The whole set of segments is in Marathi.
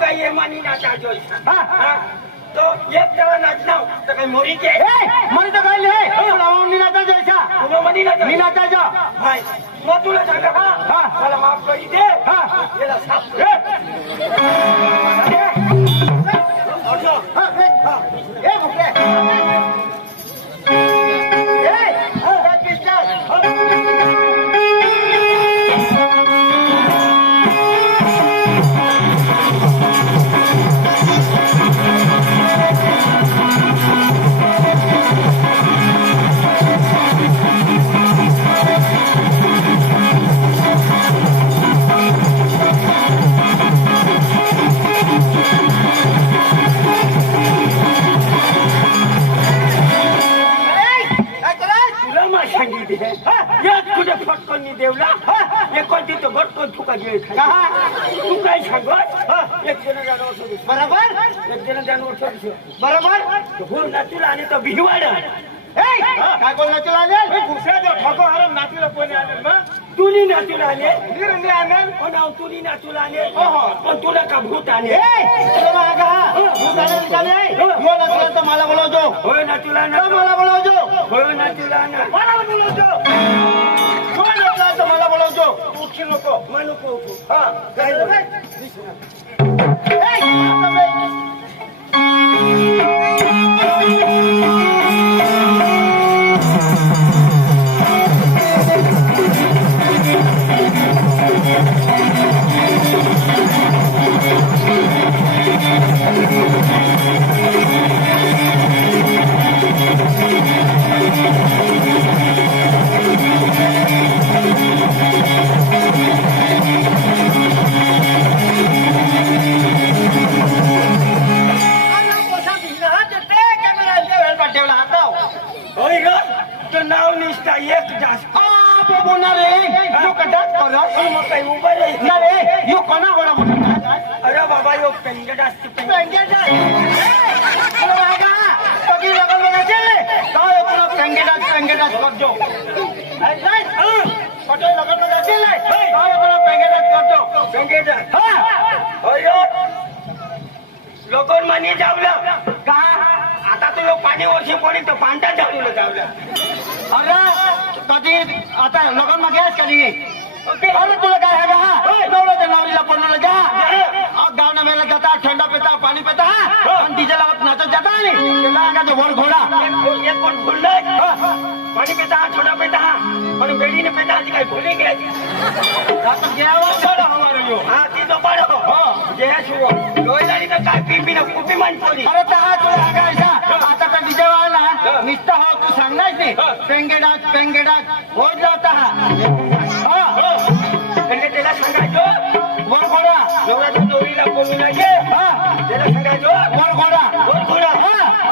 काही मानी नाचा જોઈશ તો એક જણા નાચનાવ તો કઈ મોરી કે મને તો કઈ લે બોલાવો ની નાચા જઈશા તું મની નાચા ની નાચા જા ભાઈ મોતુલા જાગા હા मला माफ કરી દે હા એલા સાપ ઓછો હા એ મુકે तुझे फटकन नहीं देवला ये कोणती तो बटकन तुका जे कहा तू काय सांगत एक जण जानवर सोडून बरोबर एक जण जानवर सोडून बरोबर तो भूल नाचूला आणि तो भिवाड ए काय कोण नाचूला आले ए दुसऱ्या जो ठोको हरम नाचूला कोणी आले मग तुनी नाचूला आले निरंदी आले पण तुनी नाचूला आले पण तुला का भूत आले ए तुला का भूत आले निघाले यो नाचूला तो मला बोलवतो होय नाचूला ना मला बोलवतो होय नाचूला ना मला बोलवतो मला बोलवतो तू उठी नको मग नको हा काय नाव निष्ठा एक जास्त बोलणार रे यो कटात कर मग काही उभा रे यो कोणा कोणा बोलणार अरे बाबा यो पेंगेट असते पेंगेट कधी लगन बनायचे काय आपला पेंगेट करजो पटेल लगन बनायचे काय आपला पेंगेट करजो पेंगेट हां अयो लोकन मानी जावला का आता तो लोक पाणी वर्षी कोणी तो पांढरा जावलं जावलं अरे कधी आता लोकांना गॅस कधी अरे तुला काय आहे का नवऱ्याच्या नावरीला पडलं जा गावना मेला जाता थंड पिता पाणी पिता आणि तिच्याला नाचत जाता आणि त्याला वर घोडा एक पण फुललं पाणी पिता थोडा पिता पण बेडीने पिता काही भुली घ्यायची आता जेव्हा सोडा हमारो यो हा ती तो पाडो जेव्हा शिव लोयलानी तर काय पिपी ना कुपी मान पडी अरे हा तुला गायचा आता तर विजयवाला निष्ठा हो तू सांगणार नाही पेंगेडाच होत जाता हा म्हणजे त्याला सांगायचो वर घोडा नवऱ्याच्या नवरीला बोलू नये त्याला सांगायचो वर घोडा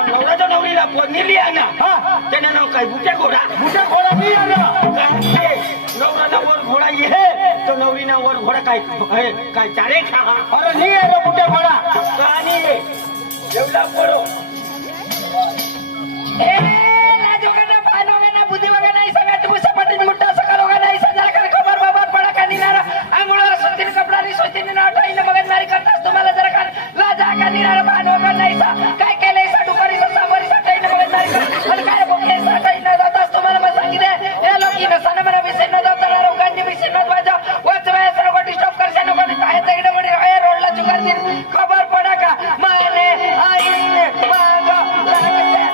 नवऱ्याच्या नवरीला निली आणा त्यानं नाव काय बुट्या घोडा मी आला नवऱ्याला वर घोडा ये तो नवरीना वर घोडा काय चारे खा अरे नाही आहे बुट्या घोडा आणि एवढा पडो बुद्धी वगैरे नाही सांगा तुम्ही सपाटीत मोठा सकाळ वगैरे नाही सजाल कर खबर बाबा पडा का निनारा अंगुळा सोतीने कपडारी सोतीने नाटाईने मगन मारी करतास तुम्हाला जरा का लाजा का निनारा बाण वगैरे नाही सा काय केलंय सा दुपारी साबरी साटाईने मगन मारी कर आणि काय बोके साटाईने जातास तुम्हाला मग सांगितले या लोकीने सना मला विसर न जाता रोगांनी विसर न वाजा वाचवाय सर्व गोष्टी स्टॉप करशा लोकांनी काय तगडे वडी आहे रोडला चुकार दिन खबर पडा का माने आईने मागा लागते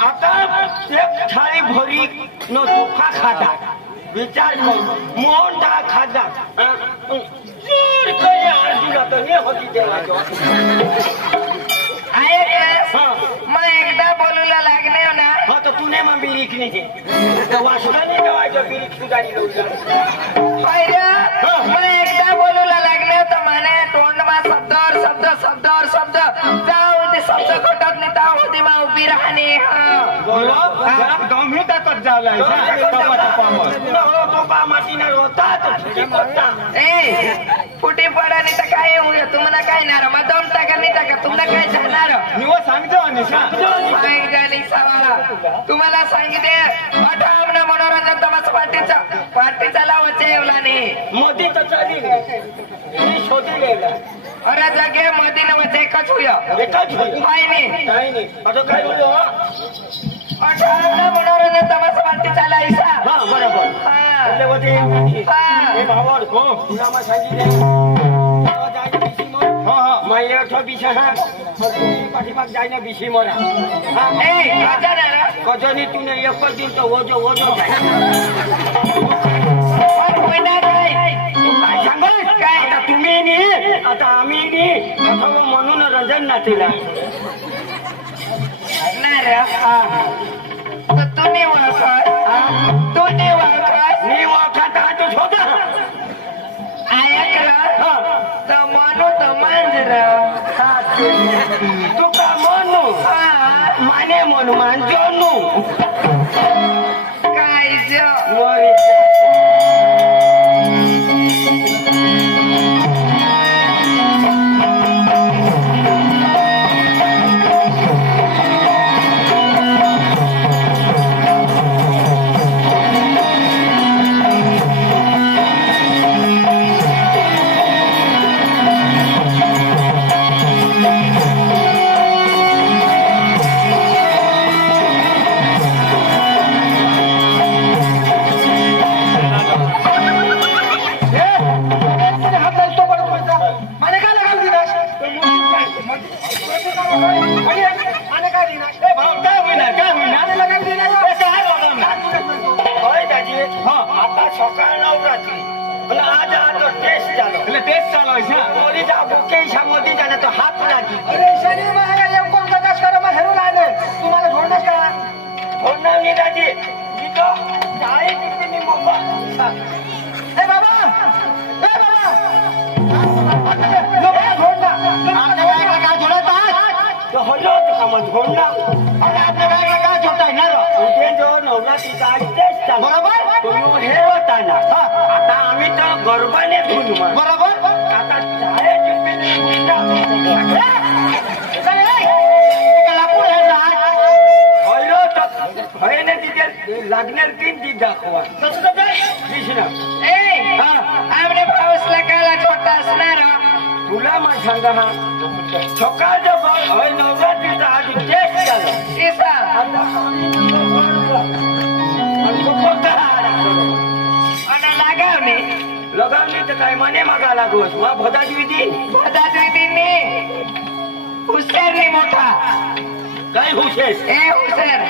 आता एक थाळी भरी न चोखा खाता विचार कर मोहन डाळ खाता मग एकदा बोलूला लागले हो ना हा तर तुने मग बिरीक नाही वासुदा नाही ठेवायचं बिरीक सुधारी मला एकदा बोलूला लागले होतं म्हणे तोंडमा शब्द जाऊ ते शब्द खोटत नाही त्या होती मग उभी राहणे गमी टाकत जावलाय फुटी पडा नाही तर काय तुम्हाला काय ना मग दम टाका नाही टाका सांगतो निशा फायनली साला तुम्हाला सांगितले आठवण मनोरंजन तमाशा पार्टीचा लावायचे येवला नाही मोदी तर चाली मी शोधी गेला अरे जगे मोदी नवचे एकच होय एकाच होईल काय नाही नाही आता काय बोलू आठवण मनोरंजन तमाशा पार्टीचा लायसा हा बरोबर हा એટલે વધી એ બાવર કો પુરામાં સાજી દે જાય બીસી મોર હા હા માય અઠો બીસા હા પાઠીમાં જાયને બીસી મોરા હા ए राजा ना કજોની તુને એક જ દિન તો ઓજો ઓજો જાય पण होय ना काय तू काय सांगल काय आता तुम्ही नी आता आम्ही नी अथवा म्हणून रंजन नातीला ना रे तर तू नाही ओळखत तू नाही ओळखत मी वाखात आतो छोटा ऐकलं हा तर म्हणू तर मांजर तू का म्हणू हा माने म्हणू मांजोनू काय जो मोरी એટલે ટેસ્ટ ચાલો છે हात लागी अरे शनी महाराज कोण प्रकाश करा मग हेरून आले तुम्हाला झोडणं करा होणार दाजी मी तो शाळेत किती मी मोबा ए बाबा नको झोडणं आपल्या बायका काय झोडत आहात तो हलो का मग घोडला अरे आपल्या बायका काय झोडताय ना उद्या जो नवरात्रीचा आज तेच चालू. बरोबर तुम्ही हे होता ना आता आम्ही तर गरबाने घेऊन मग बरोबर आता शाळेत लागणार 3 दिवस दाखवा ए आपल्या पाऊसला काला छोटा असणार तुला मग सांगा हा सकाळचं भाऊ नवरात्रीचा आज तेच झालं इसा आणि लागावणे लगावली तर काय मने मागा लागोस मग भदाच विधी भदात विधीने हुशारनी मोठा काय हुशेस ए हुशार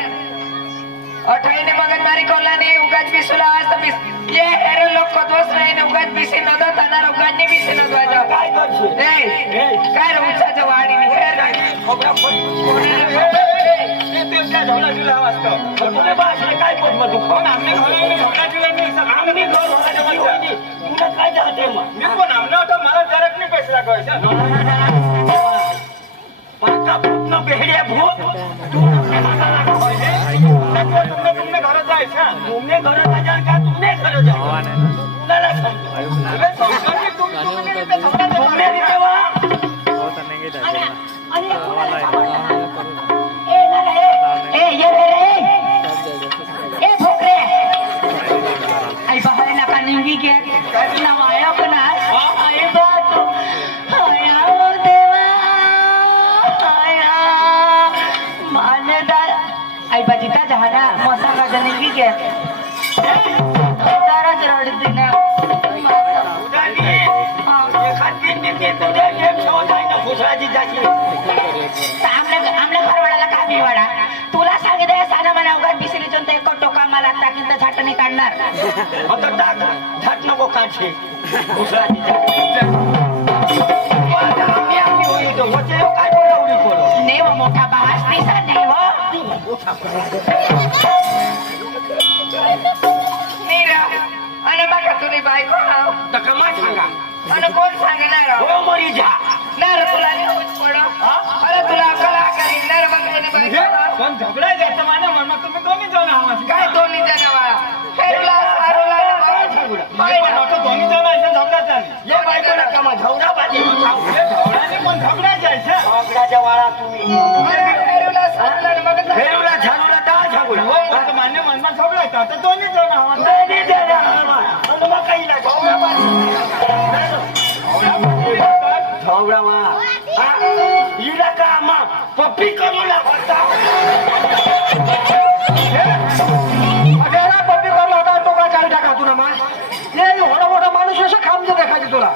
अठवाईने मगन मारी कोलाने उगाच बिसुला आज बिस ये हेरो लोक कदवस नाही उगाच बिसी नद ताना उगाच बिसी नद वाजव काय करशील ए काय रे उचाच्या वाडीने हेर खोबरा झोला दिला वाजतो तुला भाषे काय पद्म दुःख आम्ही घराने झोला दिला मी आम्ही घर तुला काय जाते मग मी पण आमना होता मला जरक नाही पैसे लागवायचा पाका पूर्ण बेहड्या भूत तुमने घरात जायचं तुमने घरात जायचं का तुमने घरात जायचं तुला तुमने तेव्हा आई बाहेर नका निंगी के नवाया पण आई बात आया देवा आया मानदा आई बाजीता जहाना मसा का निंगी के तरच रडती ना आमल्या घरवाड्याला काय बिवाडा तुला सांगितलं साधा मला उगाच बिसिली चोन ते टोका मला टाकीन तर झाटणी काढणार आता टाक झाट नको काढशे दुसऱ्याची काय बोलावली कोण नेव मोठा बास दिसा नेव मीरा आणि बघा तुम्ही बायको हाव तर कमा सांगा आणि कोण सांगणार हो मरी जा नर तुला नेऊच पड अरे तुला कला करी नर बघायने बायको पण झगडा जास्त माझ्या मनात तुम्ही दोन्ही जाऊन आहात काय दोन्ही जनावाळा हेरला सारूला दोन्ही जण आहे झगडा झाली ये बायकोला कमा झवडा बाजी झगड्याने पण झगडा जायचं झगडाच्या वाळा तुम्ही मला सोडलायचा तर दोन्ही जण हवा दोन्ही जण हवा. आणि मग काही नाही झोवडा पाणी. झोवडा मा हिला का मा पप्पी करू लागता. अगेला पप्पी करला होता तो काय चालू टाका तुला मा ये मोठा मोठा माणूस असं खामचं देखायचे तुला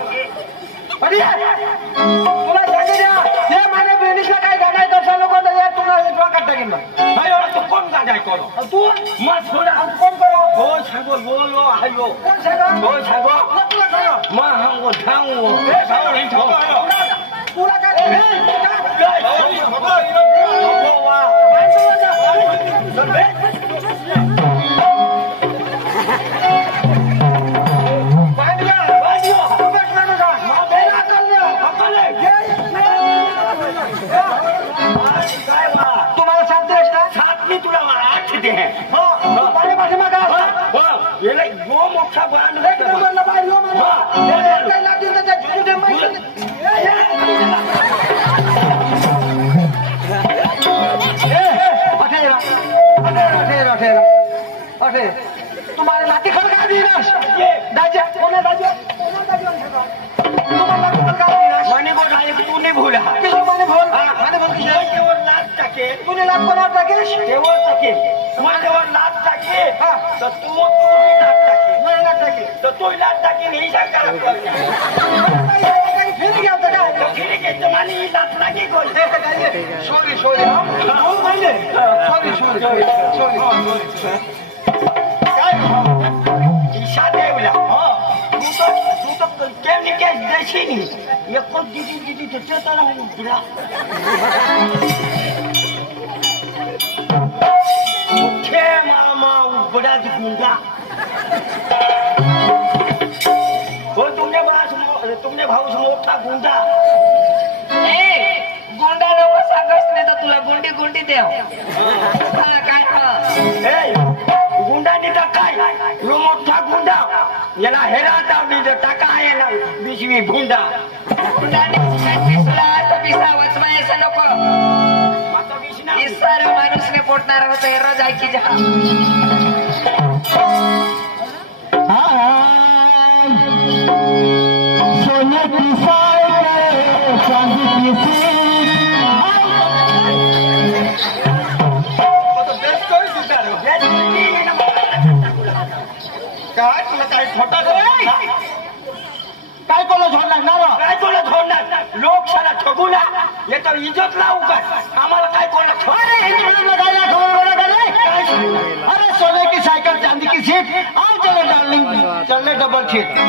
अरे तुला सांगू द्या हे माझ्या बहिणीला काय गाडाय करता लोक तुला डोक्यात टाकेन मग नाही एवढा तू कोण गाजाय करो तू मग थोडा कोण करो हो सांगो बोलो हायो कोण सांगा हो सांगो तुला सांगा मग हम ठाऊ तुला काय तुम्हाला सांगते सात मी तुला आठ दे माझ्या पाठीमागं असता. याला गो मोठा बांध एक नंबरला बाहेर येऊ मला. काय लागतील तर त्या झुंजूच्या मैत्रिणी. तुम्हाला नाती खर काय दिनाश दाजा कोणा दाजा तुम्हाला नाती खर काय दिनाश मनी को ढाई तू नहीं भूला किशोर माने बोल माने बोल किशोर केवळ लाच टाके तूने लात कोणावर टाकेश केवळ टाके माझ्यावर लाच टाके हा. तर तू लाच टाके नाही लात टाके तर तू लाच टाके नाही सरकार फिर गया होता काय फिर के तुम्हारी ही लाच लागे कोण सॉरी सॉरी हो माहिती सॉरी सॉरी सॉरी ईशा देवला तू तो केम निकेश देशी नहीं एक को दीदी ते तर हूं बुला मुखे मामा बड़ा गुंडा हो तुमने भाऊ मोठा गुंडा गुंडा नको सांगस नाही तर तुला गुंडी गुंडी देव हा, काय हा. ए गुंडानी तर काय यो मोठा गुंडा याला हेरा दावली तर टाका आहे ना बिशवी भुंडा गुंडाने उगाच पिसला तर पिसावंच बाई असं नको माता बिशना हे सारं माणूसने पोटणार होतं हे रोज ऐकी जा सोने की साई चांदी की काय तुला काय खोटा काय कोण झोड लागणार काय तुला झोडणार लोकशाला ठगूला याचा इज्जत लावू काय आम्हाला काय कोणा अरे सोने की साइकिल चांदी की सीट आओ चले डार्लिंग चलने डबल सीट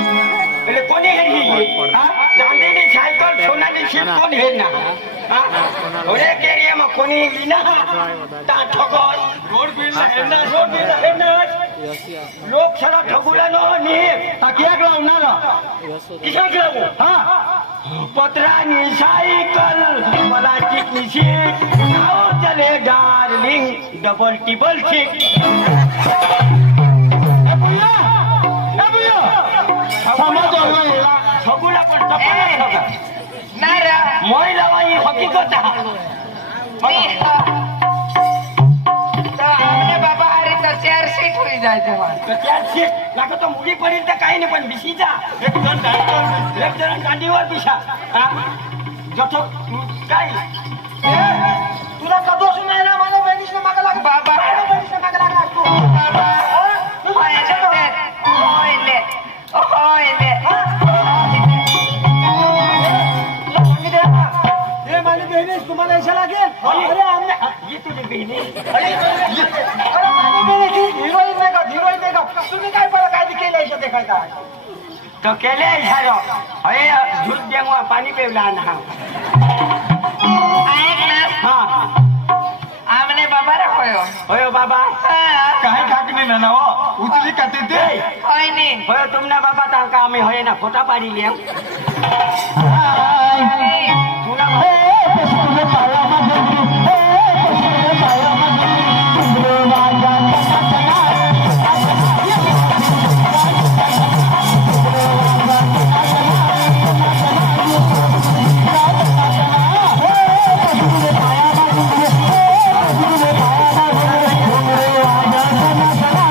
એટલે કોને હેરી ચાંદીની સાયકલ સોનાની સીટ કોણ હેરના ઓરે કેરિયામાં કોની ઈના તા ઠગોય રોડ બિલ હેરના લોક છડા ઠગુલા નો ની तकियाक लावणार કિશો કેવું हा પતરાની સાયકલ પ્લાસ્ટિકની સીટ આવો ચલે ડાર્લિંग ડબલ ટિબલ સીટ समज ઠગુલા પણ તપાસ ना रा મોય લાવાની હકીકત मी तर आपल्या बाबा अरे तर 4 सीट होई जाय तेव्हा त्याची लागत तो मुली पडेल तर काही नाही पण बिशीचा एक जण गाडीवर बिशा जतो काय तुला कदोष नाही ना माझ्या बहिणीच्या मागे लाग बाबा. माझ्या बहिणीच्या मागे लागला तू बाबा होयले होयले हे माझी बहिणी तुम्हाला ऐसा लागेल अरे आमने ये तुझी बहिणी अरे माझी बहिणी हिरोईन नाही का हिरोईन नाही का तुम्ही काय बरं काय केलं ऐसा देखायचा तो केले झालो अरे दूध देवा पाणी पेवला ना ऐक ना हा आमने बाबा रे होयो होय बाबा काय खाकने ना हो उचली काते ते होय नी होय तुमना बाबा तांका आम्ही होय ना खोटा पाडी लिया तुला Thank you.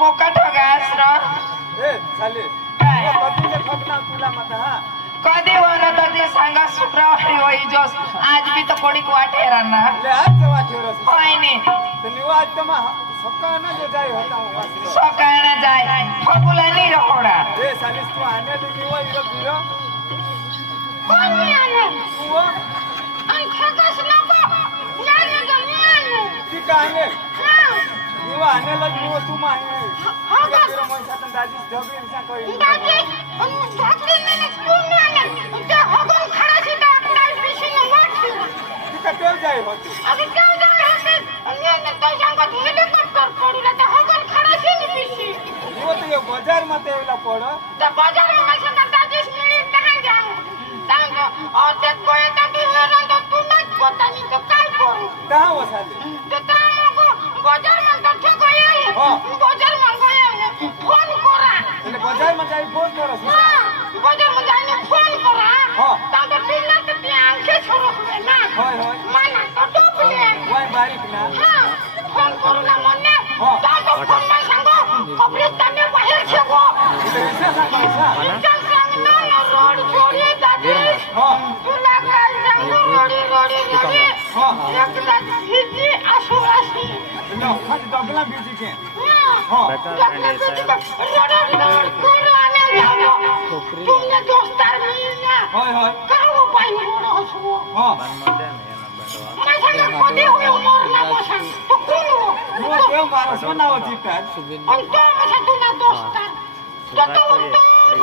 पोका ठगास र ए चाले काय? कधीचे ठगणार तुला मत हा कधी वरत ते सांगा शुक्रवारी होई जोस आज बी तो कोणी वाटे राहणार ले आज जवा ठेवरस होय ने तर निवाज तमा सकाळ ना जो जाय होता वासरे सकाळना जाय फकुला नाही रहोडा ए सालीस तू आने दे निवा इरो बिरो कोण मी आले तू आणि ठगस नको नाही जमीन ती का आने हा निवा आने लग निवा तू माहे हा का? बिरो पैसा तर दाजी ढबी इंसा कई दादी ढाकली ने कोण मी आले ते हगून खडा सीधा आपला पिशीने वाटली ती का तेल जाय होती अगं काय जाय होते आणि तो सांगत हेलिकॉप्टर पडला ते हगून खडा सीने पिशी निवा तो ये बाजार मते एला पड त्या बाजारामध्ये सांगा दादीस मिळी कहां जाऊ सांग और ते कोय ता बिहरण तो तू नाही पता नाही तो काय करू कहा वसाले तो तामको बाजार में कठे गए बाजार में गए फोन करा એટલે બજાર માં જઈ ફોન કરો છો हां बाजार में जाने फोन करा हाँ। ताके बिना तो ते आंखें छोरो है ना होय होय माना तो टोपले વાય બારીક ના हां फोन करू ना मने हाँ। ताको फोन में सांगो कपड़े तने बाहर से गो એટલે એસા સાંભળા चल संग ना रोड छोड़ी दादी હા तुला काय सांगू रोडी रोडी रोडी હા एकदा हिजी आसू आसी એટલે ખાલી ડગલા બીજી છે तुमने दोस्तार मिळला होय होय काय उपाय निवड असो હા माझ्या कधी होय मोरला बसा तो कोण નિવા કેવ મારો સોનાવો જીતા आणि तो माझा तुला दोस्तार तो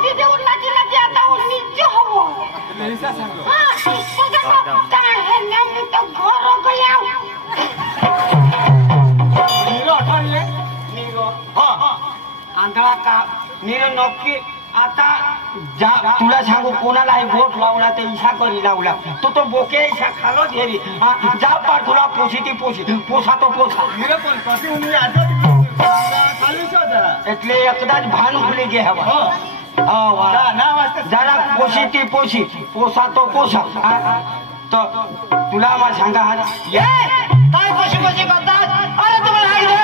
तिथे उन्हाची लागी आता उन्नीचे हवं એટલે એસા સાંભળો हा तुझ्या काय हे नेमकी तो घर गया नीरो आठवले नीरो हा आंधळा का नीरो नक्की आता तुला सांगू कोणाला हे गोठ लावला ते इशा करी लावला तो बोके इशा खालो घेरी जा पार तुला पोशी ती पोशी पोसा तो पोसा નિરો પણ પછી હું આજે ચાલુ છો જરા એટલે એકદાજ ભાન ભૂલી ગયા હવા ના ના વાસ્તે जरा पोशी ती पोशी पोसा तो पोसा तो तुला मला सांगा ये काय पोशी पोशी करतात अरे तुम्हाला हाय रे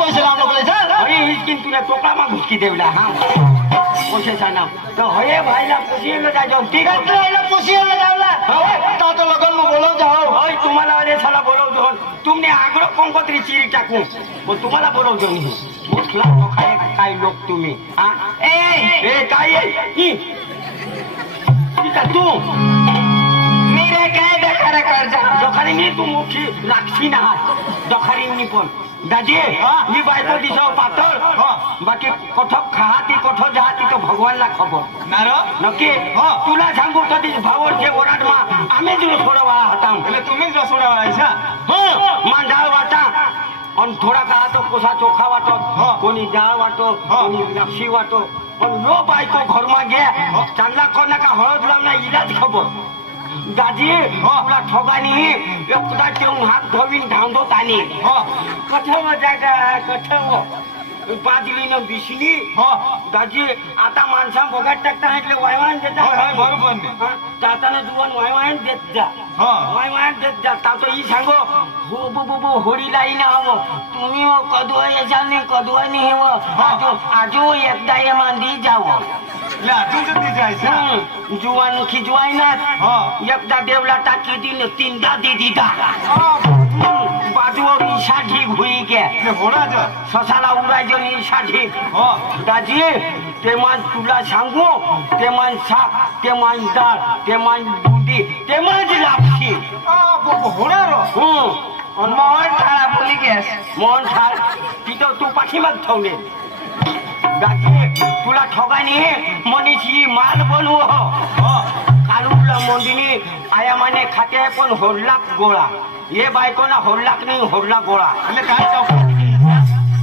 पैसे लावले अरे हिचकिन तुला टोकला मा घुसकी देवला हा पोशेचा नाम तो हये भाईला पोशीला जाजो ठीक आहे तुला पोशीला जावला ता तो लगन में बोलव जाओ होय तुम्हाला अरे साला बोलव दो तुमने आगळो कोणकोतरी चिरी टाकू मग तुम्हाला बोलव दो नाही मुखला तो काय लोक तुम्ही हा ए काय आहे तू मेरे काय देखारा कर्ज दोखारी मी तू मोठी राक्षी ना दोखारी मी पण दाजी मी बायको दिसव पातळ बाकी कोठो खाहाती कोठो जाती तो भगवानला खबर નારો नक्की तुला सांगू कधीच भावरचे ओराटमा आम्ही दिलो थोडा वाळा होता એટલે તમે જ રસોડા વાળા છે मान डाळ वाटा आणि थोडा काळा तो कोसा चोखा वाटो कोणी डाळ वाटो कोणी लापशी वाटो पण नो बायको घरमा गे चांगला कोणा का हळद लावना इलाज खबर दाजी आपला ठोगानी एकदा ठेवून हात धोवीन धांदो तानी कठव जागा कठव बाजलीनं बिसली दाजी आता माणसा बघत टाकता એટલે वायवान देता होय होय बरोबर ने जाताना जुवान वायवान देत जा वायवान देत जा ता तो ई सांगो हो बो होडी लाई ना हवं तुम्ही कदवा याच्याने कदवा नाही हवं आजो एकदा ये मांदी जावं એટલે આટલું જલ્દી જાય છે जुवान खिजवाय ना एकदा देवला टाकी दिन तीनदा दीदा बाजूवर ईशा ढीक हुई के એટલે ઘોડા જ ससाला उडायचं नी ईशा ढीक दाजी ते मान तुला सांगू ते मान शाक ते मान डाळ ते मान बुंदी ते मान लापशी ઘોડા રો मोहन थाळा बोली गॅस मोहन थाळ तिथं तू पाठीमाग ठेवले दाजी तुला ठोगानी मनीषी माल बनवू कालूला मोंदिनी आया माने खाते पण होडलाक गोळा ये बायकोना होडलाक नाही होडला गोळा એટલે કાઈ તો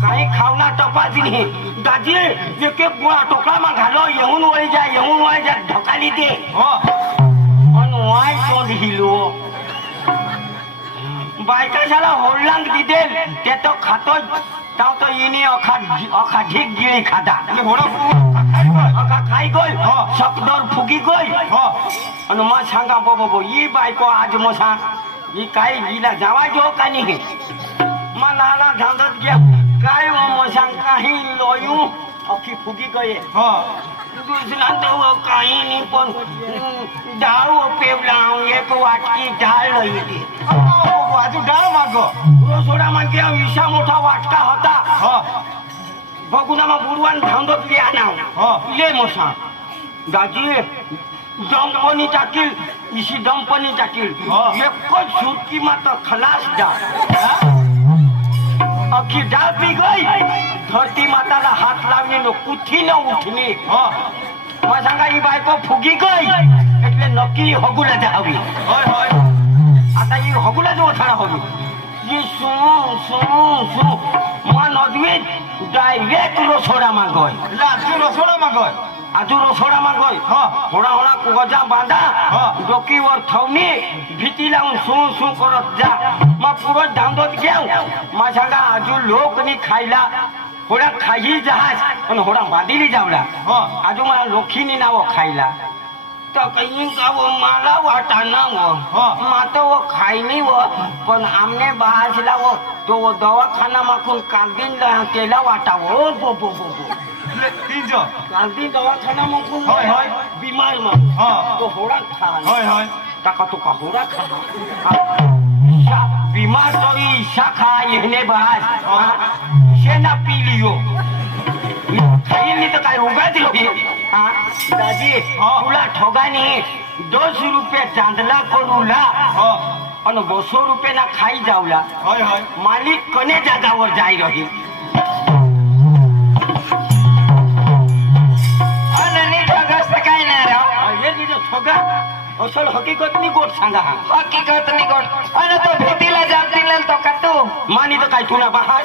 काही खावना टपाच नाही दाजी एक एक गोळा टोकळा घालो येऊन वळी जा ढकाली दे पण वाय तोंड हिलो बायका झाला होडलांक दिदेल ते तो खातो ताव तो इनी अखा ढीक गिळी खादा એટલે ઘોડો ખાઈ ગયો अखा खाई गोल शकदोर फुगी गोल आणि मग सांगा बाबा ई बायको आज मसा ही काय हिला जावा जो का नाही मग नाना धांदत घ्या काय मशांग काही लोयू अख्खी फुगी गये दुसरा तो काही नाही पण डाळ पेवला एक वाटकी डाळ लई अजून डाळ माग रोसोडा म्हणजे विषा मोठा वाटका होता बघून मग बुडवान धांदत लिहा ले मोसा दाजी दंपनी टाकील इशी दंपनी टाकील एकच सुटकी मात्र खलास डाळ अख्खी डाळ पी गई धरती माताला हात लावणे नो कुठी न उठणे मग सांगा ही बायको फुगी गई એટલે नक्की हगुला जावी आता ही हगुला जो थाळा हवी ही सु सु सु मन अद्वैत डायरेक्ट रोसोडा मागोय रसोडा माग आजू रोसोडा मागोय थोडा थोडा गजा बांधा डोकीवर ठेवणी भीती लावून सु सु करत जा मग पुरं धांदत घेऊ मग सांगा आजू लोकनी खायला थोडा खाई जहाज पण थोडा बांधिली जावला आजू मला लोखीनी नाव खायला तर काही गाव मला वाटा ना मात व खायनी व पण आमने बाजला व तो दवाखाना माखून कागदीन केला वाटा वो बो बो बो बो कागदी दवाखाना माखून बीमार मग तो होडा खा टाका तो का होडा खा बीमार तरी ईशा खा येणे बाज शेना पी लियो खाईल तर काय उगाच दादी तुला ठोगानी 200 रुपये चांदला करूला आणि 200 रुपये ना खाई जावला मालिक कने जागावर जाई रही अननी ठगस काय नाही राव हे तिथं ठोगा असल हकीकत नी गोट सांगा हकीकत नाही गोट आणि तो भीतीला जाब दिला तो का तू मानी तर काय तुला बहार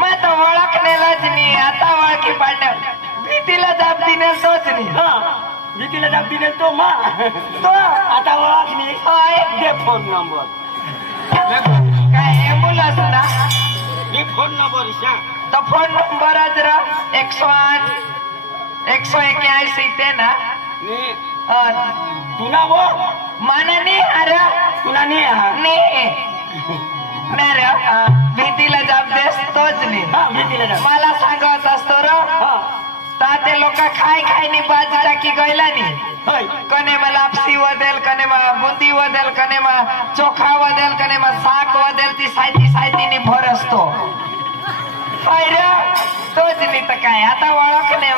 मैं तो ओळखलेलाच नाही आता ओळखी पाडणार भीतीला जाब दिला तोच नाही भीतीला जाब दिले तो मा तो आता ओळखली दे फोन नंबर काय एम्बुलन्स ना मी फोन नंबर सांग तो फोन नंबर जरा 108 181 ते ना तुला वो माना नाही अरे तुला नाही भीतीला जाब देस तोच नाही भीतीला जाब मला सांगत असतो र ताते लोक खाय खाय नी बाज टाकी गयला नी कने मा लापसी वदेल कने मा बुंदी वदेल कने मा चोखा वदेल कने मा साग वदेल ती सायती नी भर असतो रे तोच नाही तर काय आता ओळख नाही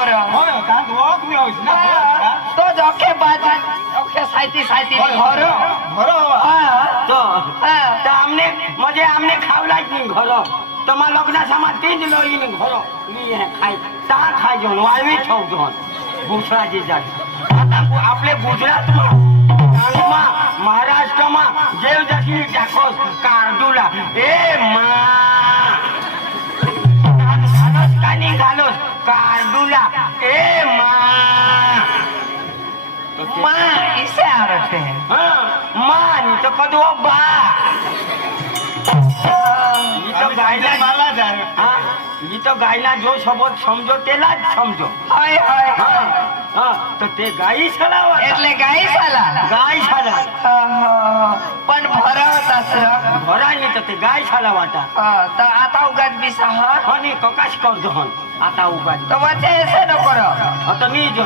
तो ओके बाज ओके सायती भर आमने म्हणजे आमने खावलाच नाही घर तर मग लग्ना सामा तीन लोईन घर मी खाय ता खाय घेऊन वाळवी ठेव घेऊन भुसळाची जात आता आपले गुजरातमा महाराष्ट्रमा जेव जशी टाकोस कार्डूला ए मानी घालोस कार्डूला ए मा इसे आवडते मान तो कदो बा तो गायला जो सोबत समजो तेलाच समजो हाय हाय तर ते गाई सलावा એટલે ગાય સાલા गाय साला पण भरवत असं भरानी तर ते गाय साला वाटा तर आता उगाच बिसा हा आणि ककाश करतो हन आता उगाच तर वचे ऐसे न करो आता मी जो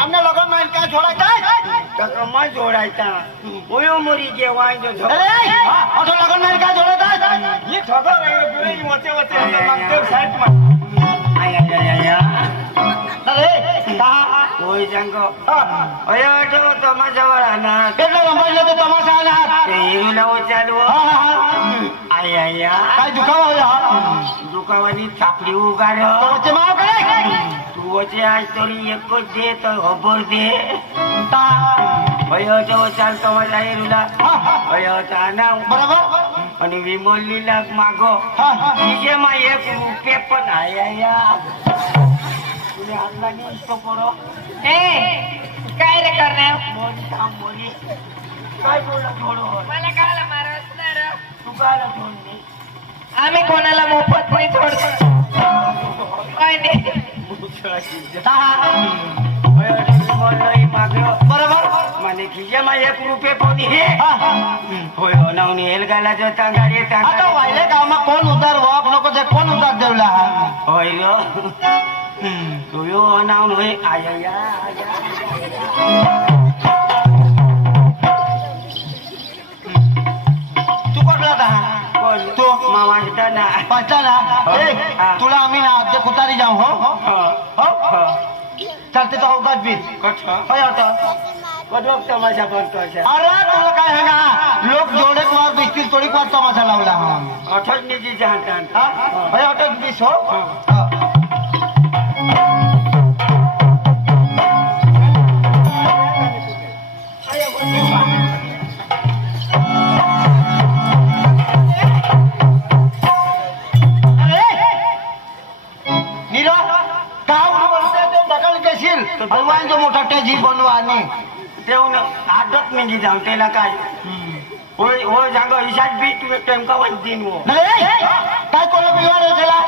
आमने लगन में क्या जोड़ा मैं जोड़ायता ओयो मोरी जेवाय जो अरे लगन में क्या जोड़ा ये ठगा रे वचे वचे मागते साइड में अरे होय सांग अयो तमाशा वाळा ना કેટલો સમજલો તો તમાશા આલા ते हिरूला चालू હા હા હા आय आया કાઈ દુખાવો હોય હા दुकावानी थापडी उगाड તો વચ્ચે માવ કરે तू वचे आज तरी एक दे तो खबर दे તા अयो तो चाल तमाशा हिरूला હા હા अयो ना બરાબર आणि विमल लीला मागो હા हा तिचे मा एक रुपये पण आय आया तुझे हात लागली इतकं पडो ए काय रे करण्या मोरी थांब मोरी काय बोला थोडं मला काला मारणार तू काय सोडली आम्ही कोणाला मोफत नाही सोडतो काय नाही બરાબર મને ખીજામાં 1 રૂપિયો કોની હે હા હા હોય હોનાવની હેલગાલા જોતા ગાડી આ તો વાયલે ગામમાં કોણ ઉધાર વાપ લોકો છે કોણ ઉધાર દેવલા હા હોય રો જોયો હોનાવનું હોય આયા तू कुठला था कोण तू मामा ना पाचला ना ए हा. तुला आम्ही ना आमच्या कुतारी जाऊ हो हो चालते तो अवकाश बी कच्छा होय आता बदल तमाशा बनतो अशा अरे तुला काय है ना लोक जोडे मार बिस्तील थोडी मार तमाशा लावला हा अठच निजी जाणतात हा? होय अटक बीस हो हा. हा. नीरा गाव बोलते तो ढकल घेशील हलवान जो मोठा टेजी बनवा आणि तेवढं आदत निजी जाऊन त्याला काय होय होय सांग इशात बी तुम्ही टेमका वंतीन वो नाही काय कोण बिवार त्याला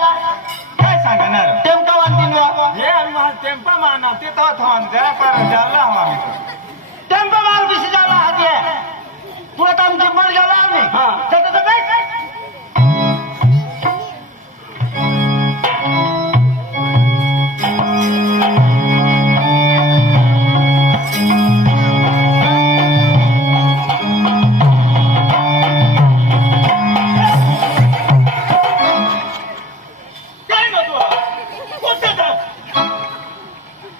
काय सांगणार टेमका वांतीन वा हे आम्हाला टेम्पा माना ते तो थांब जरा पर जाला आम्हाला टेम्पा माल बिसी जाला हाती पुढे काम चिंबळ गेला नाही हा. तर काय नको कोणतं तर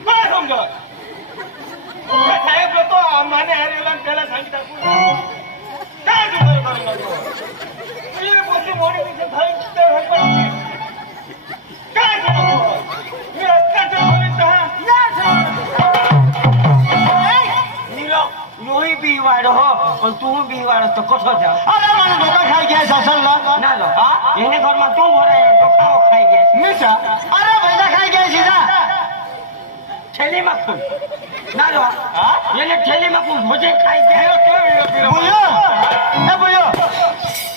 काय समजा साहेब लोक माने हरिला त्याला सांगितलं काय तुम्हाला करू नको बोलली मोडी तिथे काय नको मी रस्त्याचं योही बी वाढ हो पण तू बी वाढ तो कसं जा अरे मला डोका खाई घ्यायचा असेल ना ना लो એને ઘરમાં તું ભરે તો ખાઓ ખાઈ ગયા मीचा अरे भैया खाई घ्यायची ना થેલીમાં ફૂલ ના લો એને થેલીમાં ફૂલ ભોજે ખાઈ ગયા बुयो ए बुयो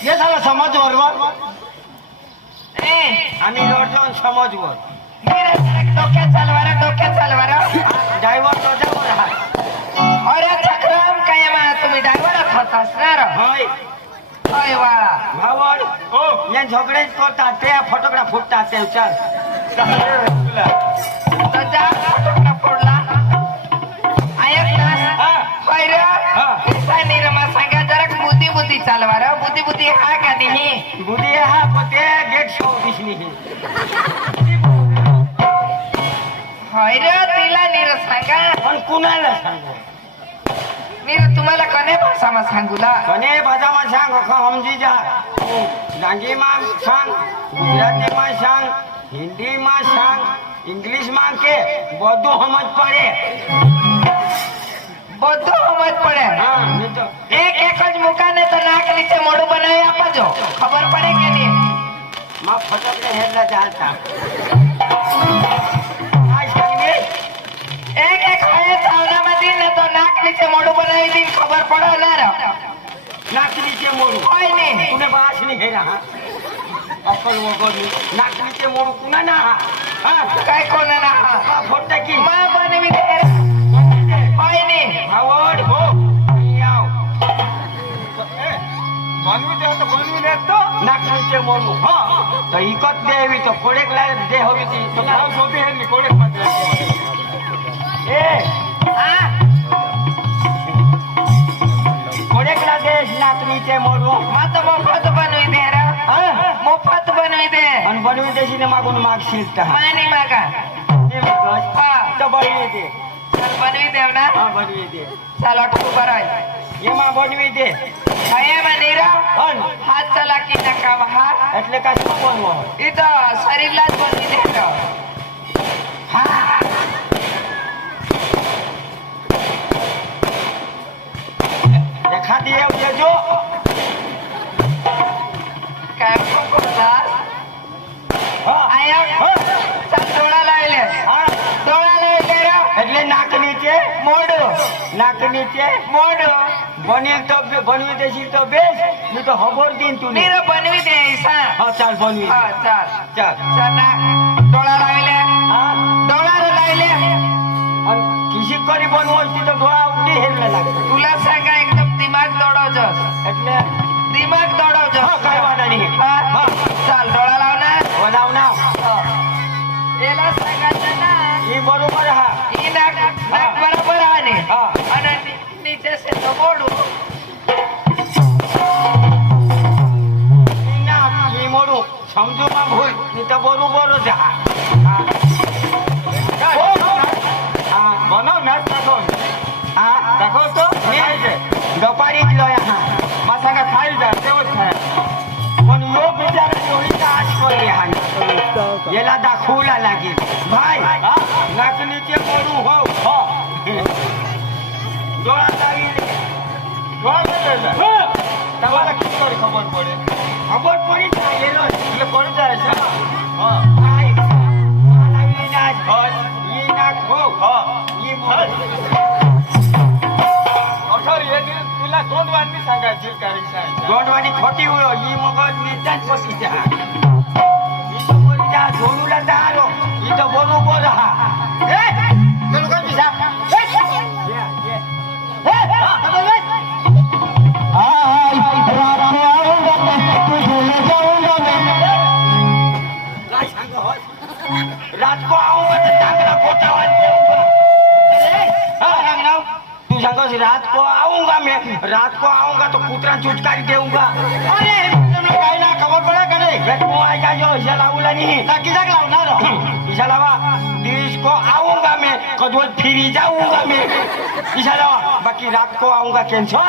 ये साला समाज वरवा ए आम्ही लढतो समजवर डोक्यात चालवार ड्रायव्हर तो जावर हा अरे चक्रम काय मा तुम्ही ड्रायव्हर होता असणार होय होय वाळा भावड हो या झगडेच करतात ते फटोकडा फुटतात ते चाल तो जा फटका फोडला ऐक ना होय रे किसा निरमा सांगा जरा बुद्धी चालवार बुद्धी हा का नाही बुधी हा पते गेट शो दिसली होय रे तिला निर सांगा पण कुणाला सांगू निर तुम्हाला कने भाषामा सांगूला कने भाषाમાં सांग સમજી જા ગાંધીમાં सांग ગુજરાતીમાં सांग હિન્દીમાં सांग ઇંગ્લિશમાં કે બધું સમજ પડે બધું સમજ પડે હા નહીં તો એક જ મુકાને તો નાક નીચે મોઢું બનાવી આપજો ખબર પડે કે નહીં માં ફટકને હેડલા ચાલતા આ સંગે એક ખાય સાવનામાંથી ને તો નાક નીચે મોઢું બનાવી દઈને ખબર પડે ના રે નાક નીચે મોડું કોઈ નહીં તુને બાસ નહીં હેરા હા અકલ વગરની નાક નીચે મોડું કુના ના હા काय कोणा ना આ ફોટા કી मा बनवी दे કોઈ નહીં આવડ હો અહીં આવ નાક નીચે મોડું હા તો ઈકત દે એવી તો કોડેક લાય દે હોવી તી તો નામ શોધી હે ની કોડેક માં એ હા કોડેક લાગે નાક નીચે મોડું मा तो मोफत बनवी दे रे હા मोफत बनवी दे અને બનવી દેશી ને માગું માગશીલ તા मानी मागा એ बनवी मागस हा तर बनवी दे चल बनवी देव ना हा बनवी दे ચાલ અટકું ભરાય એમાં बनवी દે ખાયામાં નીરા હન હાથ ચલાકી નાખા હાથ એટલે કાંઈ શું બનવું હોય એ તો શરીરલા જ બની દેતો હા એખાદી એવું દેજો કામ કોતા હા આયા હા ચાલ ડોળા લાવી લે હા ડોળા લાવી લે રા એટલે નાક નીચે મોઢું નાક નીચે મોઢું બની તો बनवी देशील तो बेस मी तो खबर दिन तू નીરો बनवी દે ઈસા हाँ चाल बनवी હા ચાલ चाल ચાલ ના ડોળા લાવી લે हाँ ડોળા લાવી લે और किसी करी बनવો હોય તો ડોળા ઉડી હેરલે લાગે तुला सांगा एकदम दिमाग दौड़ो जस એટલે दिमाग दौड़ो जस હા કાઈ વાંધો નહીં હા હા ચાલ ડોળા લાવ ના બનાવ ના એલા सांगायचं ना ઈ બરોબર હા ઈ નાક નાક બરાબર આને હા અને નીચે से તો મોઢું ઈ ના ઈ મોડું સમજો માં ભૂલ ઈ તો બરોબર જ હા હા બનાવ ના રાખો હા રાખો તો ગપારી જ લો હા માથા가 ખાઈ જાય તેવો જ થાય પણ યો બિચારા જોડીતા આજ કરી હા એલા દાખુલા લાગી ભાઈ નાક નીચે મોડું હોવ હો ડોળા લાવી લે તમારે શું કરી ખબર પડે ખબર પડી જાય એલો એટલે પડી જાય છે હા ભાઈ લાવી ના ઈ નાક હોવ ઈ મોડું દોડવાની ખોટી હોય ઈ મગજ નીચા જ પસી જા ઈ તો બોલી જા જોડું લેતા હારો ઈ તો બરોબર હા એ પેલું કઈ બીજા रात को आऊंगा तो टांगना पोता तू सांगो रात को आऊंगा मैं रात को आऊंगा तो कुतरा चुटकारी देऊंगा अरे तुमने काही ना खबर पड़ा का नहीं मैं तू आ जाओ इसा लाऊंगा नहीं ताकि जाग लाऊंगा रो इसा लावा दिस को आऊंगा मैं कदोल फिरी जाऊंगा मैं इसा लावा बाकी रात को आऊंगा कैंसल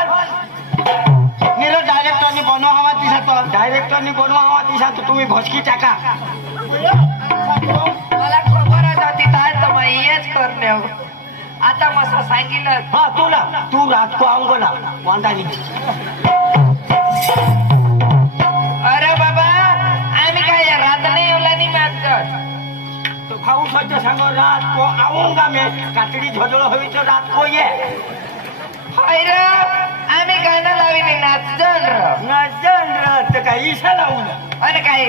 नीरो डायरेक्टर नि बनवा हवा तिसा तो डायरेक्टर नि बनवा हवा तिसा तो तुम्ही भोसकी टाका मला खबरच होती तार तर मग हेच करणे हो आता मस्त सांगितलं हाँ तू ला तू रात को आऊंगा ना वांदा नहीं अरे बाबा आम्ही काय रात नाही ओला नाही मागत तो खाऊ सज्ज सांगो रात को आऊंगा मैं कातडी झोजळ होई तो रात को ये अरे आम्ही गाणं लावीने नाचजन ना जन रात का ईशा लावून आणि काय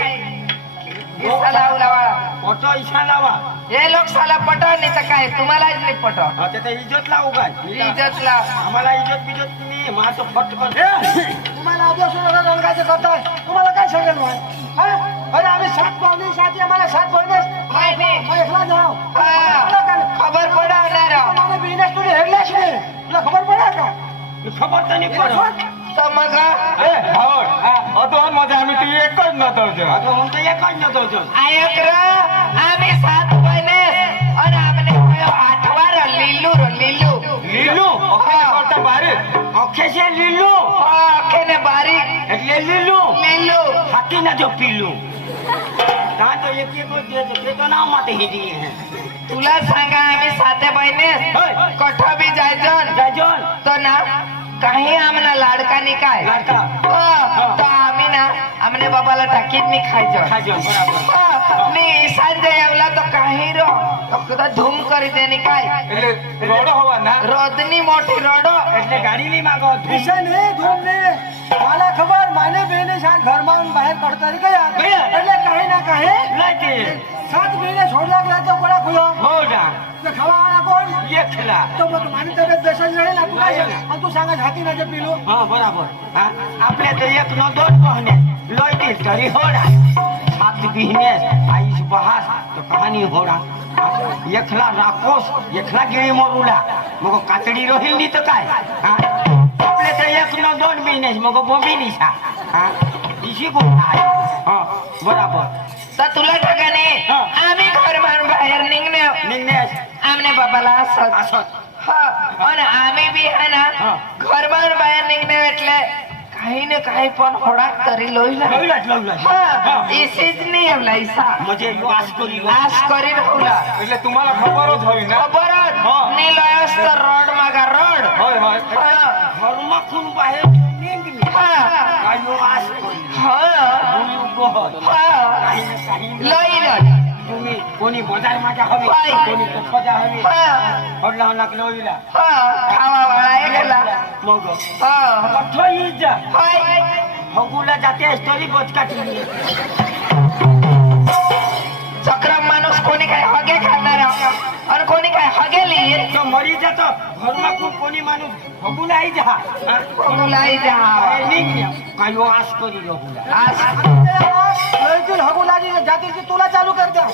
इसा लावला वाळा फोटो ईशा लावा हे लोक साला पटव नाही तर काय तुम्हालाच नाही पटव आता ते इज्जत लावू काय इज्जत लाव आम्हाला इज्जत बिजत नाही माझं फट कर तुम्हाला अभ्यासून रंगायचं करताय तुम्हाला काय सांगेल मग अरे आम्ही 7 पावली 7 आम्हाला 7 बहिणी काय नाही मग एकला जाऊ खबर पडवणार मला बिझनेस तुझे हेडलाच नाही तुला खबर पडा का खबर तर नाही पडत तर मग अतो मध्ये आम्ही तू एकच नव्हतो आता म्हणतो एकच नव्हतो आयक र आम्ही 7 बहिणी आणि आम्ही 8 વાર લીલું લીલું કરતા બારે ઓખે છે લીલું આખે ને બારીક એટલે લીલું લીલું હાથી ના જો પીલું તા તો એક તે તો નામ માટે હિડી હે तुला सांगा आम्ही 7 बहिणी कठा बी जायचं जाजोन तो ना काही आम्हाला लाडकानी काय लाडका तो आम्ही ना आमने बाबाला टाकीत मी खायचं जाजोन बराबर मी सांजे येवला तो काही रो तो धूम કરી દે ની काय એટલે રોડો હોવા ના રોદની મોટી રોડો એટલે ગાડી ની માગો विषय नाही धूम नाही मला खबर माने बहिणी शाळेत घर मारून बाहेर पडता रे गया. એટલે काही ना काही લાગે 7 बहिणी सोडला गेला तो कोणा खुलो હોડા तो खावावाला कोण એકલા तो मग मानी तब्येत बेसायची राहील ना तू काय सांग आणि तू सांगा हाती ना जे पिलो હા બરાબર હા આપણે તો એક નો દોઢ કહને લોઈ દી તરી હોડા સાત બિઝનેસ આઈસ બહાસ તો કહાની હોડા એકલા રાકોસ એકલા ગીરી મોરુડા મગો કાતડી રોહિલ ની તો काय હા આપણે તો એક નો દોઢ બિઝનેસ મગો બોંબી ની સા હા ઈસી को થાય હા બરાબર तर तुला ठिकाणी हा. आम्ही घर मारून बाहेर बाहेर निघण्यास आमने बाबाला असत असं आणि आम्ही बी आहे ना घरबार बाहेर निघणे એટલે काही ना काही पण होडाक तरी लोईला इसीच नाही एवला इसा म्हणजे आस करी राहुला એટલે तुम्हाला खबरच होई ना खबरच नी लयस तर रड मागा रड होय होय घरमाखून बाहेर निघणे काय आस लई तुम्ही कोणी बाजार माझ्या हवी कोणी कथा हवी हडला लागला खावा वाळा गेला मग हा जा हगुला जाते तरी बचकाटली चक्रम माणूस कोणी काय हगे खाणार आणि कोणी काय हगेली तो मरी जातो घरमाखून कोणी माणूस हगुलाई जा हगुलाई जा काय आस करी हगुला आज लयतील हगू लागी जातील की तुला चालू कर द्या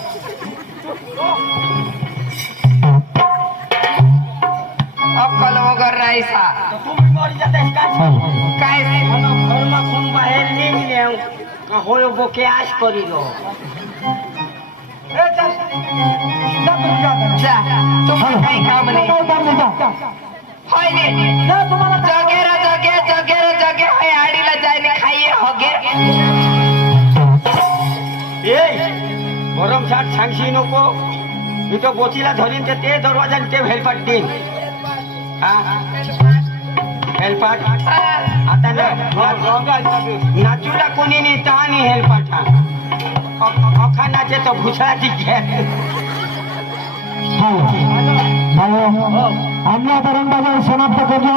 अक्कल वगैरे नाही सा तर तुम्ही मरी जातेस काय घरमाखून बाहेर निघले होय बोके आस करी ए चल जा तुम्ही जा जा तुम्हाला काही काम नाही होय नाही जा तुम्हाला जगेरा जगे होय आडीला जायने खाई हगे भरमसाठ सांगशी नको मी तो बोचीला धरीन ते दरवाजा ते हेलपाट देईन हेलपाट आता नाचूला कोणी नाही आणि हेलपाट अखा नाचे तो भुसळा दिखे आम्ही आता रंगबाजार समाप्त करतो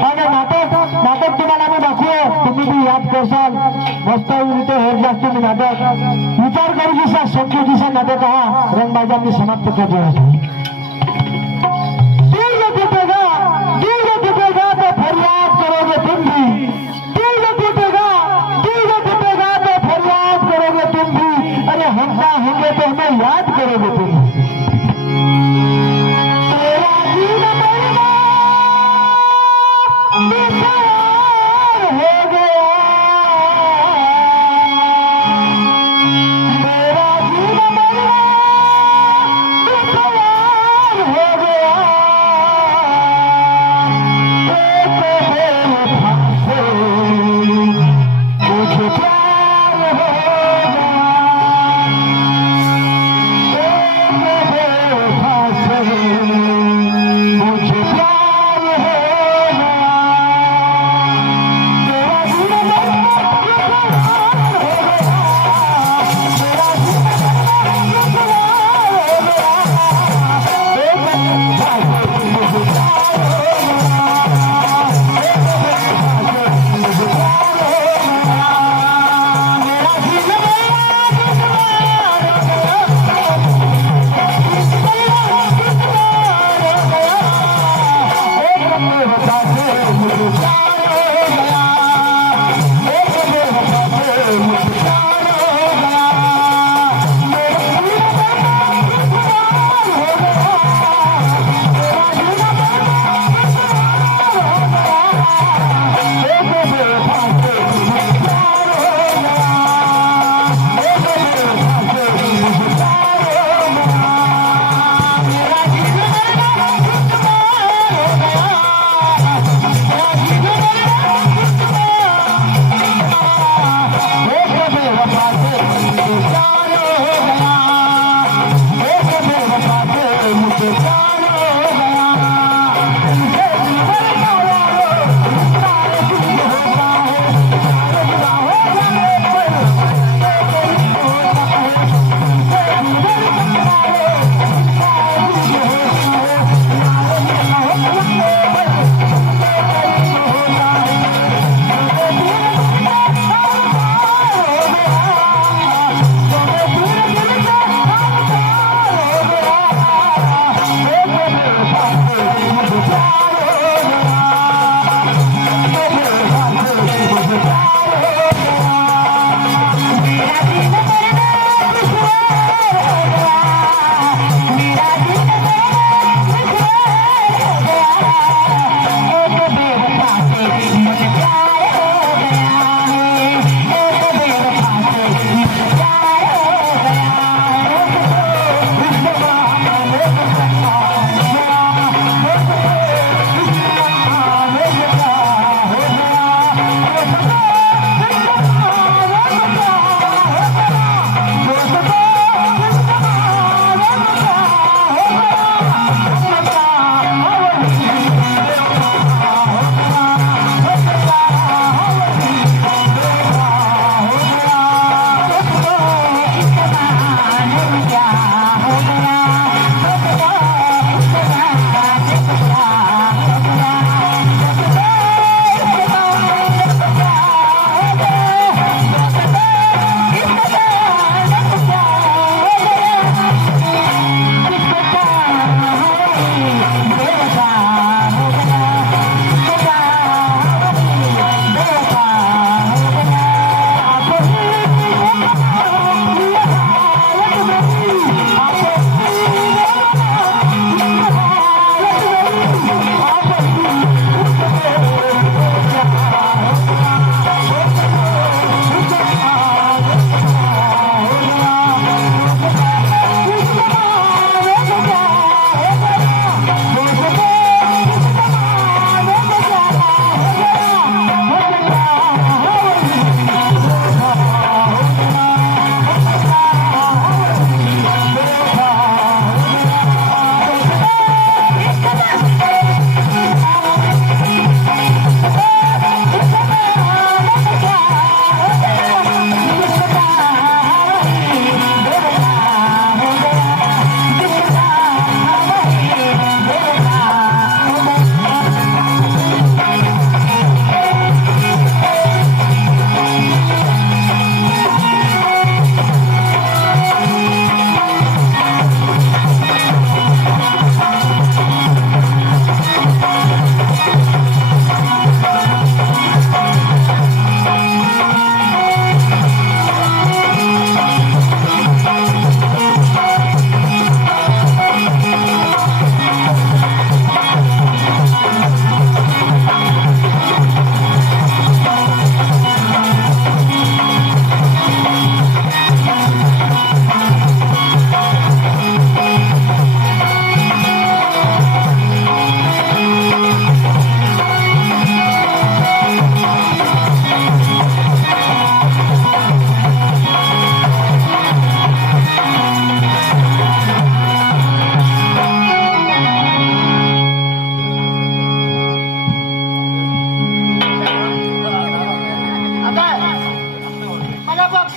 आणि नाटक तुम्हाला आम्ही दाखवू तुम्ही बी याद करसाल मस्त इथे हेर जास्त नाटक विचार करू दिसा शक्य दिसा नाटक हा रंगबाजार मी समाप्त करतो दिल टूटेगा तो फरियाद करोगे तुम भी दिल टूटेगा तो फरियाद करोगे तुम भी अरे हम ना होंगे तो हमें याद करोगे तुम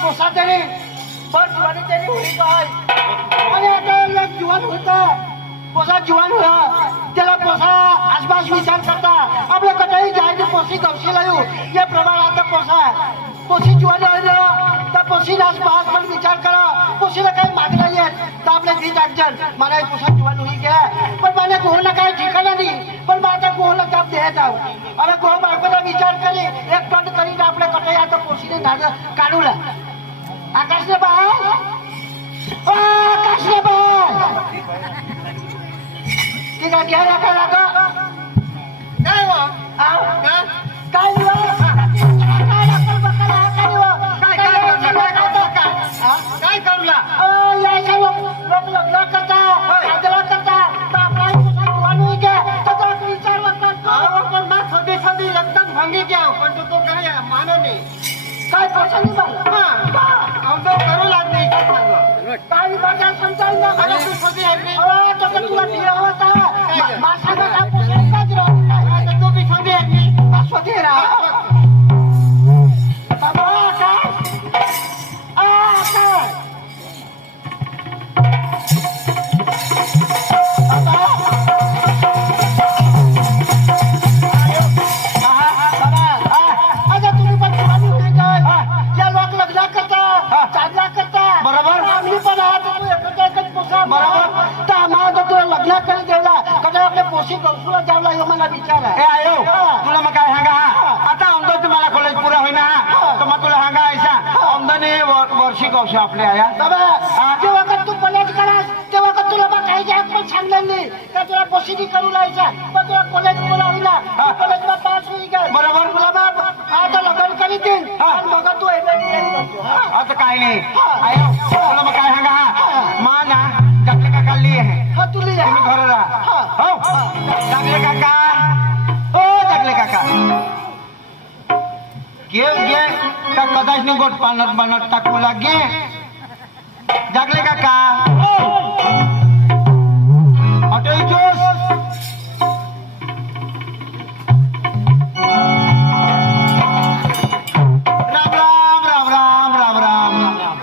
पोसा तरी पण जुवानी तरी होई काय आणि आता लोक जुवान होता पोसा जुवान हुआ त्याला पोसा आसपास विचार करता आपल्या कटाई जायचे पोसी गवशी लायू या प्रमाणात पोसा पोसी जुवान आहे तर पोसी आसपास पण विचार करा पोसीला काही मागला येत तर आपले 20 अडचण मला पोसा जुवान होई घ्या पण मला गोहला काही ठिकाणा नाही पण माझा गोहला जाप देत आहो अरे गोह बायकोला विचार करी एक टन करीन आपल्या कटाई आता पोसीने नाग काढूला आकाशने बाय आकाशने बाय ठीक आहे घ्या नका लागा काय हो काय काय करला यायचा लोक लग्न करता आदरा करता तर आपला जुवान घ्या त्याचा विचार करतात पण ना सदी सदी एकदम भंगी घ्या पण तो काय मानो नाही काय पसंत मला आमचं करू लागले काय बाजार समजावून ना मला तू सदी आहे तो तुला दिया होता मासाला काय पसंत का दिला तो भी सदी आहे मासवती राहा बाबा काय काय बरोबर आम्ही पण बरोबर तर आम्हाला तुला लग्न करून देवला कदा आपल्या पोशी गौसूला जावला हे मला विचार आहे आयो तुला मग काय सांगा आता आमदार तुम्हाला कॉलेज पुरा होईना तर मग तुला सांगा ऐसा आमदाने वर्षी कौश आपले आया बाबा जेव्हा का तू कॉलेज करास तेव्हा का तुला मग काही जास्त पण सांगलं नाही का तुला पोशी करू लायचा पण तुला कॉलेज पुरा होईना कॉलेजला पास होई काय बरोबर तुला मग आता लग्न करी देईन मग तू आता काय नाही आयो तुला मग काय सांगा मा ना जगले काका लिए है हा तुला तुम्ही घर राहा हो जगले काका ओ जगले काका गे का कदाच नाही गोट पाण्यात बनत टाकू लागे जगले काका ऑटो जोश राम राम राम राम राम राम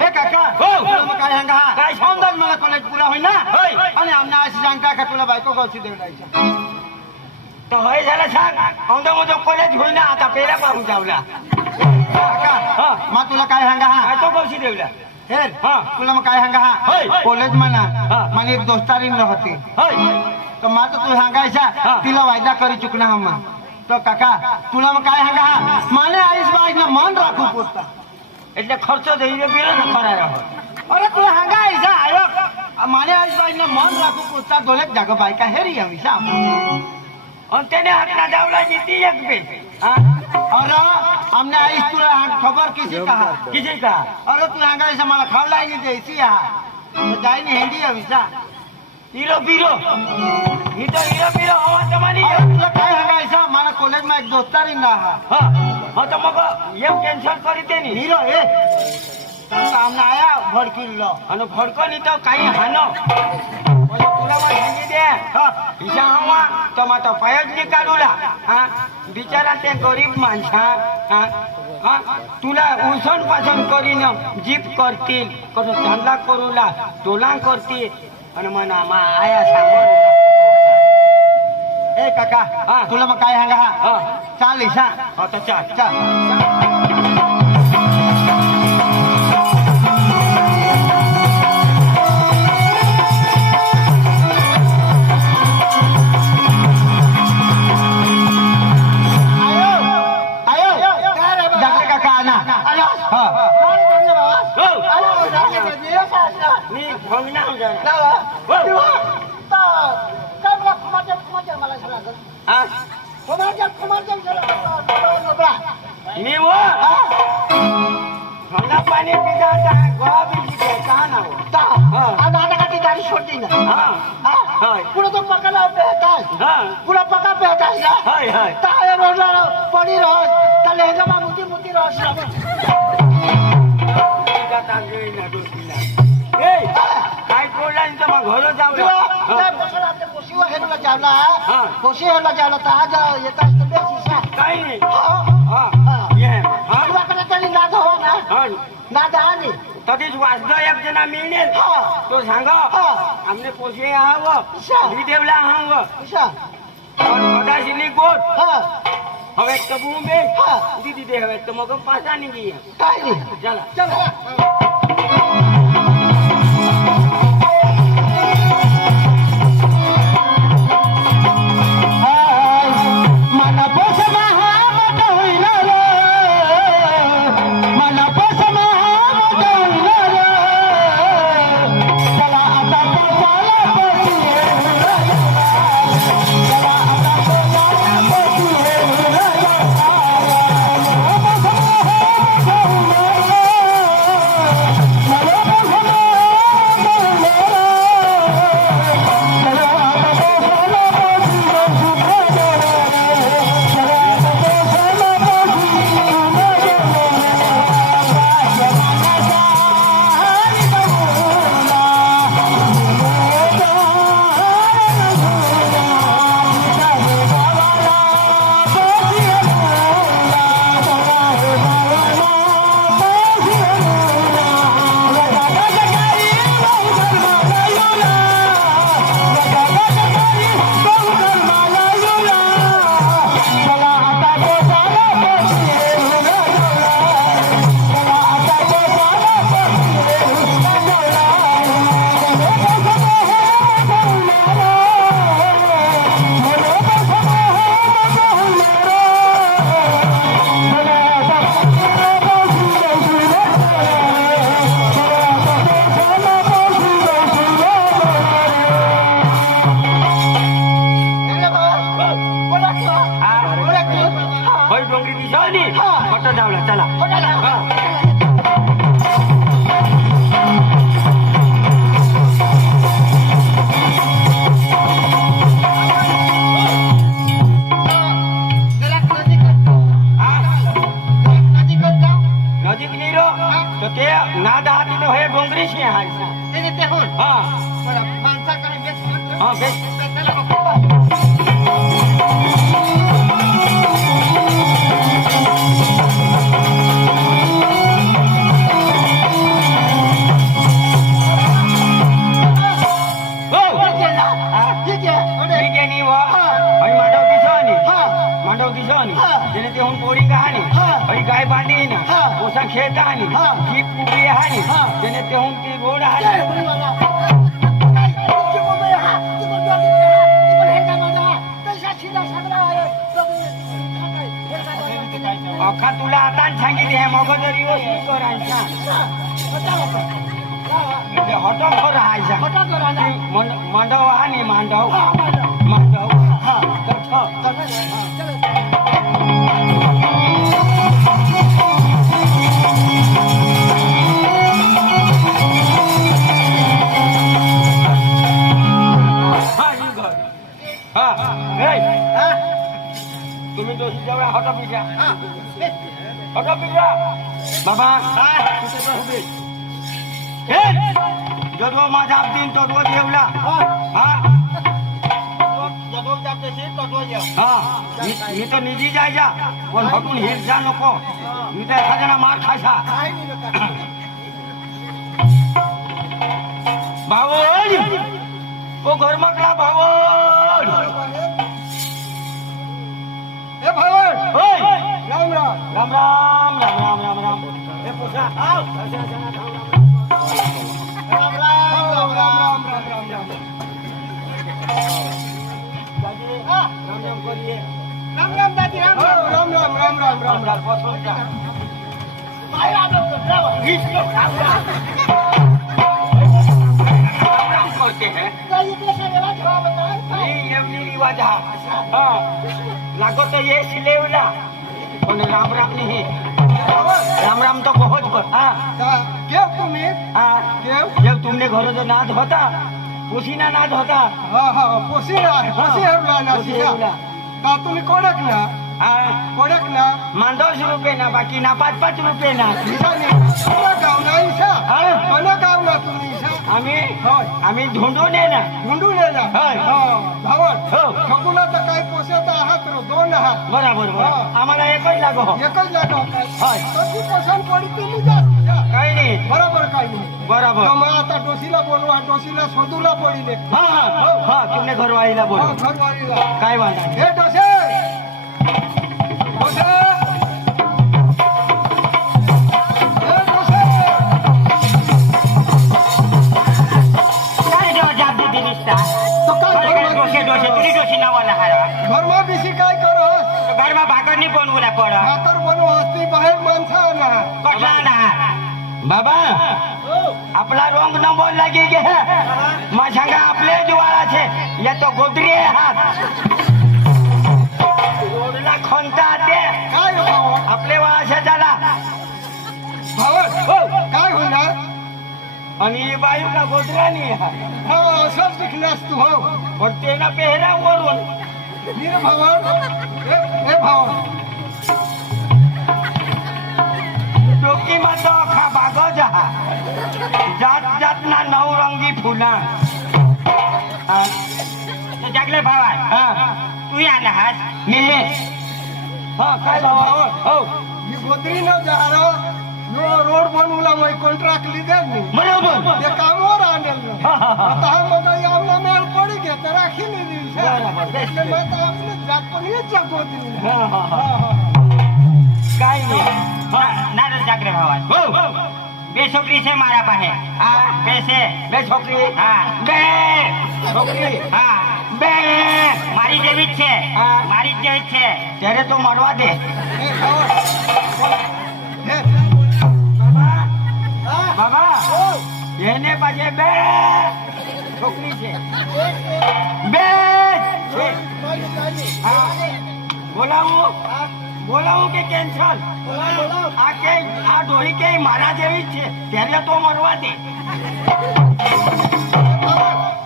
हे काका हो काय सांगा काय समजाच मला कॉलेज पुरा होईना आणि आमना अशी सांगता का तुला बायको गावची देवडायचं तो होय झालं सांग औंदा मग कॉलेज होईना आता पेला पाहून जावला काका मग तुला काय सांगा हा तो गावची देवला हेर तुला मग काय सांगा हा कॉलेज म्हणा मला एक दोस्तारीन होती तर मग तू सांगायचा तिला वायदा करी चुकना हम तो काका तुला मग काय सांगा हा माने आईस बाईस मन राखू पोचता એટલે ખર્ચો જઈને પેલો ન કરાયો અરે તું હાંગા આઈસા આયો માને આઈસ બાઈને મન રાખું પૂછતા દોલેક જાગો બાઈ કા હેરી આવીસા અને તેને હાથના દાવલા જીતી એક બે હા અરે અમને આઈસ તું ખબર કિસી કા અરે તું હાંગા આઈસા મારા ખાવલાઈ ની દેસી આ તો જાઈને હેંડી આવીસા હીરો બીરો ઈ તો હીરો બીરો હવા તમારી તું કાય હાંગા આઈસા મારા કોલેજમાં એક દોસ્તારી ના હા હા તો મગ એમ કેન્સલ કરી દે ની હીરો એ સામને આયા ભડકી લો અને ભડકો ની તો કાઈ હાનો ઓલો પુલામાં હેંગી દે ઈજા હવા તો મા તો પાય જ ની કાઢુલા હા બિચારા તે ગરીબ માણસા હા હા तुला उसन पासन કરીને જીપ કરતી કસો ધંધા કરુલા ટોલા કરતી અને મને આમાં આયા સાંભળ ए काका तुला मग काय सांगा हा चाल ईशा आता चाल चाल जगले काका आना मी भंगना काय मला खुमार मला झाला मी वो ठंडा पानी पीता था गोवा भी कहा ना आता का ती गाडी सोडली ना पुढे तो पकाला पेहता पुढे पका पेहता हाय हाय ताय रोडला पडी रोज त्या लेहंगा मुती मुती रोज काय कोडला मग घर जाऊ पोशीवर हेरला जावला पोशी हेरला जावला तर आज येता काही नाही तुला तरी नाद हवा ना नाद हा तधीच वाचलं एक जना मिळेल तो सांग आमने पोषे आहावं देवला आहावं सदाशिली गोट હવે તો બૂમે દીદી દે હવે તો મગમ પાછા ની ગઈ काय नाही ચાલો चला मला पोस महामत होईल रे मला पोस महामत होईल रे चला आता पोसाला पोसी चला आता पोसाला पोसी होय डोंगरी दिशा नी मोठा धावला चला नजीक नाही रो तर ते नाद हाती तो हे डोंगरी शी आहे हा हा बेस मांडव दिसवनी त्याने तेहून पोरी कहाणी हई गाय बांधी ना पोसा खेळ कहाणी ही पुरी हानी त्याने तेहून ती रोड हानी अख्खा तुला आता सांगितले हे मग जरी करायचा हॉटो राहायचा मांडव हानी मांडव मांडव तुम्ही तो जेवढा हॉटो पिझ्या बाबा जदवा माझा दिन तो रोज येवला मी तो निधी जायचा पण हटून हेर जा नको मी तर एखाद्याला मार खायचा भावड ओ घरमाकला भावड ए भावड होय राम राम राम राम राम राम राम राम हे पोसा आव राम राम राम राम राम राम राम राम राम करिए राम राम दादी राम राम राम राम राम राम राम राम पसंद का करते हैं एवढी रिवाज हा लागो तो ये सिलेवला पण राम राम नाही राम राम तो बहुत पर केव तुम्ही केव तुमने घर जो नाद होता पोसीना नाद होता पोसी हेरला ना का तुम्ही कोडक ना कोडक ना मांडोश रुपये ना बाकी ना 5-5 रुपये ना गाव ना इशा कोणा गाव ना तुम्ही इशा आम्ही ढूंढून ये ना भावड ठगुला तर काय पोसत आहात 2 आहात बरोबर आम्हाला एकच लागो एकच लागो होय कशी पसंत पडते काही नाही बरोबर काय बराबर. તો મેં आता ડોશીલા બોલવા ડોશીલા શોધુલા પડીને હા હા હા તમને ઘરવાળીલા બોલો ઘરવાળીલા કાંઈ વાંધો નહીં. એ ડોશે ડોશે એ ડોશે કાંઈ જો જાપ દીધી નિષ્ઠા. તો કાંઈ મને કાંઈ ડોસે ડોસે તુરી ડોસી ના વાલા હારા. ઘરમાં બેસી કાંઈ કરો તો ઘરમાં ભાગર નહીં બોલવું ના પડે. ખાતર બનો હસ્તી બહાર માનસાના કશા ના. બાબા आपला रोंग नंबर लगी गे माझ्या आपले जुवाळा छे या तो गोदरी आहे हात रोडला खोंता ते काय हो आपले वाळाशे झाला भावन काय होणार आणि ही बाई का गोदऱ्यानी हा असंच शिकलास तू हो पण तेना पेहरा वरून वीर भावन ए भावन डोकी मातो खा बागो जहा जात जात ना नवरंगी फुला जागले भावा तू या ना हात मी हा काय भावा हो ही गोदरी न जारो नो रोड बनवला मैं कॉन्ट्रॅक्ट લીધે ને बरोबर તે કામોર આનેલ आता मग यावला मेळ पडी गे तर राखी લીધી છે बरोबर. એટલે મેં તો આપને જાકોની જ गोदरी हा हा हा काय नाही ના જાગરે ભાવા हो બે છોકરી છે મારા પાસે हा બે છે બે છોકરી હા બે છોકરી હા બે મારી જેવી જ છે હા. મારી જ જેવી જ છે ત્યારે તો મળવા દે એ ખાવા હે બાબા એને પાછે બે છોકરી છે બે છે. હા. બોલાવું બોલાવું કે કેન્સલ આ કે આ ડોહી કે મારા જેવી જ છે ત્યારે તો મળવા દે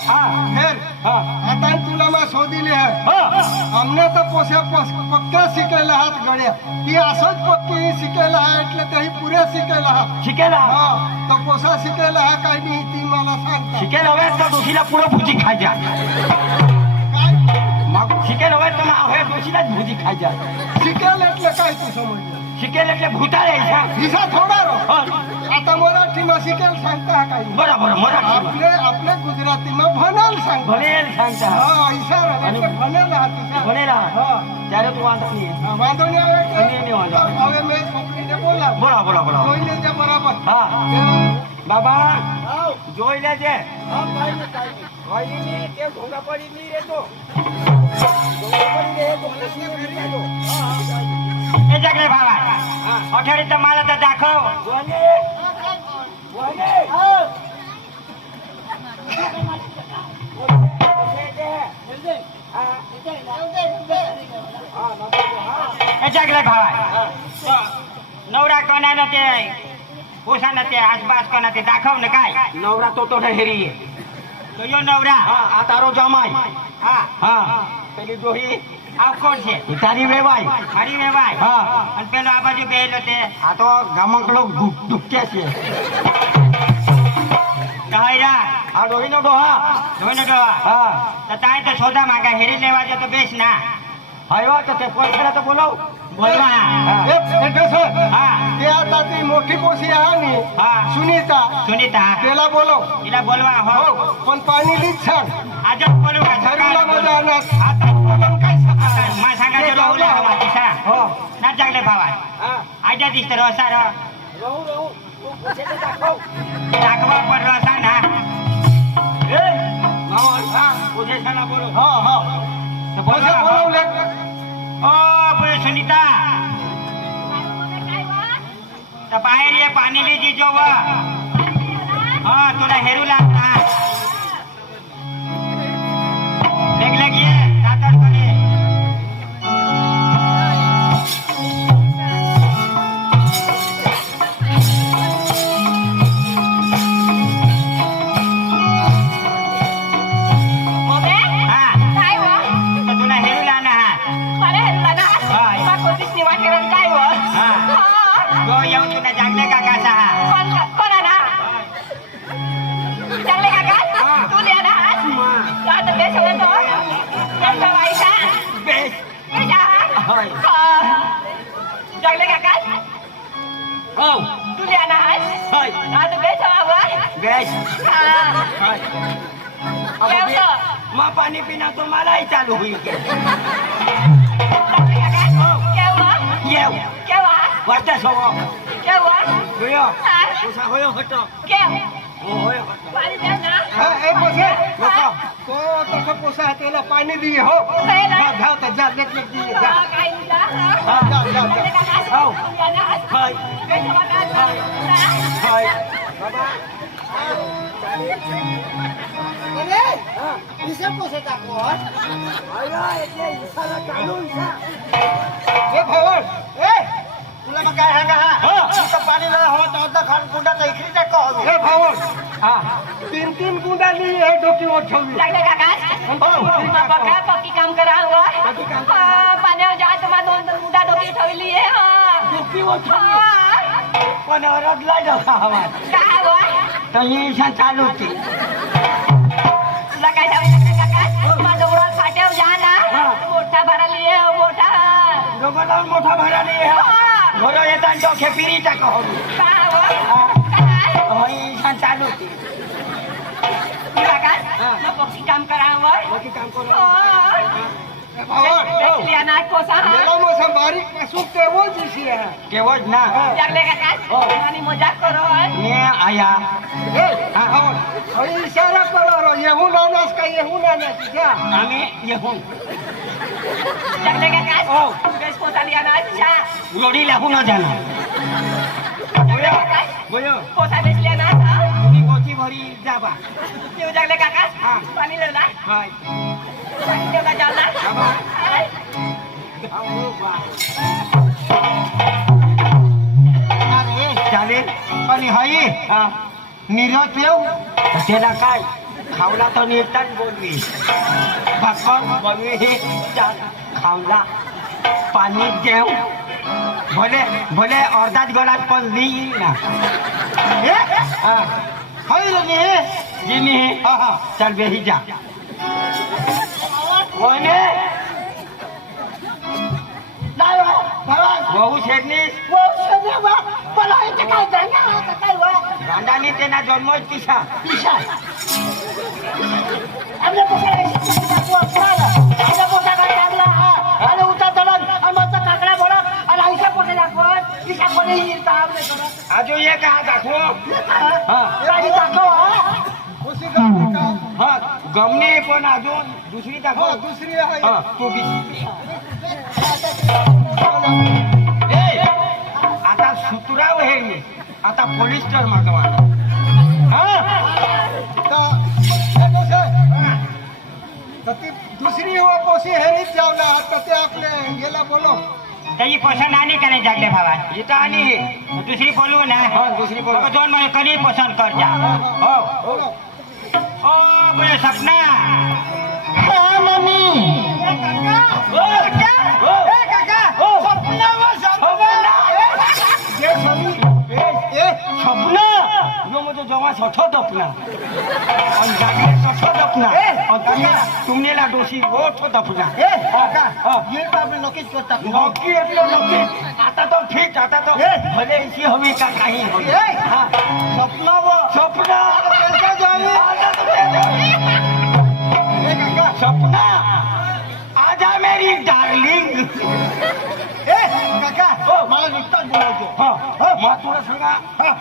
હા हेर હા आता तुला मा शोधिले है હા अमने तो पोसे पक्का शिकेला हात गड्या ती असंच पक्की शिकेला आहे એટલે तेही पुरे शिकेला हा शिकेला हा तो पोसा शिकेला हा काही नाही ती मला सांगता शिकेल हवे तर डोशीला पुढं भुजी खायच्या काय मग शिकेल हवे तर हवे डोशीलाच भुजी खायच्या शिकेल એટલે काय तू समजलं शिकेल એટલે भूताळ्याच्या हिसा थोडा रो हा. आता मराठीमा शिकेल सांगता हा काही बरोबर मराठी आपले आपले गुजरातीमा भणाल सांगता भणेल सांगता हा इशारा એટલે ભણેલ हा तिचा ભણેલા हा ત્યારે તું વાંધો નહીં हा, वांधो नहीं આવે કે? નહીં, નહીં વાંધો આવે. હવે મેં છોકરીને બોલાવ બોલો બોલો બોલો જોઈ લેજે બરાબર હા બાબા આવ જોઈ લેજે હા કાઈ નહીં કોઈ નહીં તે ભોગા પડી નહીં રહેતો એ જાગરે ભાવા અઠવાડિયે તો મારે તો દાખવ બોલે બોલે એ જાગરે ભાવા નવરા કોના તે પોસા ને તે આસપાસ કોના તે દાખવ ને કાય નવરા તો હેરી તો યો નવરા હા આ તારો જમાઈ હા હા પેલી ડોહી આ કોણ છે એ તારી વેવાઈ મારી વેવાય હા અને પેલો આ બાજુ બેહેલો તે આ તો ગામકડો દુખકે છે કહાયરા આ ડોહીનો ડોહા ધોઈને ડોવા હા તો તાય તો સોદા માંગા હેરી લેવા જો તો બેસ ના આવ્યો તો તે કોઈ ખરા તો બોલાવ બોલવા એ પ્રોફેસર હા તે आता ती मोठी पोशी आहे नी હા सुनीता સુનીતા त्याला बोलव એલા બોલવા હો हो पण पाणी લીધ छान આજે બોલવા शरीरला मजा आणणार હા તો બોલून काय सांगा मा सांगा जो लावला हवा दिसा हो ना जागले भावा હા आजा दिसत रसा र રહું રહું તું પૂછે તો દાખવ दाखवा पर रसा ना એ માવન હા પૂછે છે ના બોલો हा हा तो पोसे बोलवा बोलवले ओ पुढे सुनीता तर बाहेर ये पाणी ले जीजो व हा तुला हेरू लागणार लेग ये दातारकडे हा तर तुला हेरू लागणार हा तो येऊन तुला जागले का कसा बेस होय Jangan lekat kan? हो Tu lihat nak. होय Ada beca apa? गॅस हा. केव्हा? मग पाणी पिणार तो मलाही चालू होईल केव्हा? येऊ केव्हा? वाटत सवय केव्हा? होय हा? तुझा होय होतो केव्हा? हो होय पाणी द्या ना. ए पोसे नको तो तसं पोसा त्याला पाणी दिली हो पहिला. जाऊ तर जा लेट लेट दिली जा हा, काही नाही जा. जा जा जा चांगले काका. हो. या ना. हाय काही समाधान नाही. हा. हाय ए भावड ए तुला मग काय सांगा हा पाणी जरा हवा तर खाण कुंडाचा इकडे टाक ए भावड हा तीन गुंडाली हे डोकीवर ठेवली चांगले काका. बघा पक्की काम करा हवा. हा, पाण्यावर जा तुम्हाला दोन मुदा डोकी ठेवली आहे. हा. पण रडला जाता हवा काय हवा? तर ही चालू होती तुला काय सांगू काका? माझं उडा फाट्यावर जा ना. मोठा भरायला ये मोठा. दोघांना मोठा भराने घरो येतात डोके पिरी टाक काय हवं? काय? ही चालू होती काका, मग पक्की काम करा हवं. बाकी काम करू भावड लिया ना कोसा. मेला मोसा बारीक पासून तेव्हा दिशी आहे केवळ ना लागले काका आणि मजाक करो. मी आया ए भावड अरे इशारा करो येऊन आणास का येऊन आणास जा आम्ही येऊन लागले काका. हो बेस कोसा लिया ना. अच्छा. रोडी लागून जाणार लागले काका. बोलो कोसा बेस लिया ना. तुम्ही कोची भरी जाबा येऊ लागले काका. हा. पाणी लेवला. हाय पाणी देवला जाऊ ना. हाय. चालेल पण हाय निरोप येऊ त्याला काय खावला तो नेताच बोलवी भगवान बोलवी हे खावला पाणी देव भले भले अर्धाच गळात पण देईल ना हाय जिनी चल बेही जा कोणे वहू शेडनीस रांडानी त्यांना जन्मच पिशा अजून एक हा दाखव हा गमने पण अजून दुसरी दाखव दुसरी आहे हा तू बी आता सुतराव हे मी आता पोलिस्टर मागवा तर ती दुसरी हो पोशी हेरीच जावला तर ते आपले गेला बोलो त्याची पसंत आणि का नाही जागले भावा इथं आणि दुसरी बोलू ना दुसरी बोलू. मग दोन महिने कधी पसंत कर जा हो ओ बोले सपना सपना यो मुझे जमा सठो दपना और जागे सठो दपना और तुमने ला दोषी वो ठो दपना ये तो आपने नोकीच करता नक्की એટલે नक्की आता तो ठीक आता तो भले इसी हवी का काही होई सपना वो सपना कैसा जावे सपना आजा मेरी डार्लिंग काका मला नुकताच बोलायचं मग तुला सांगा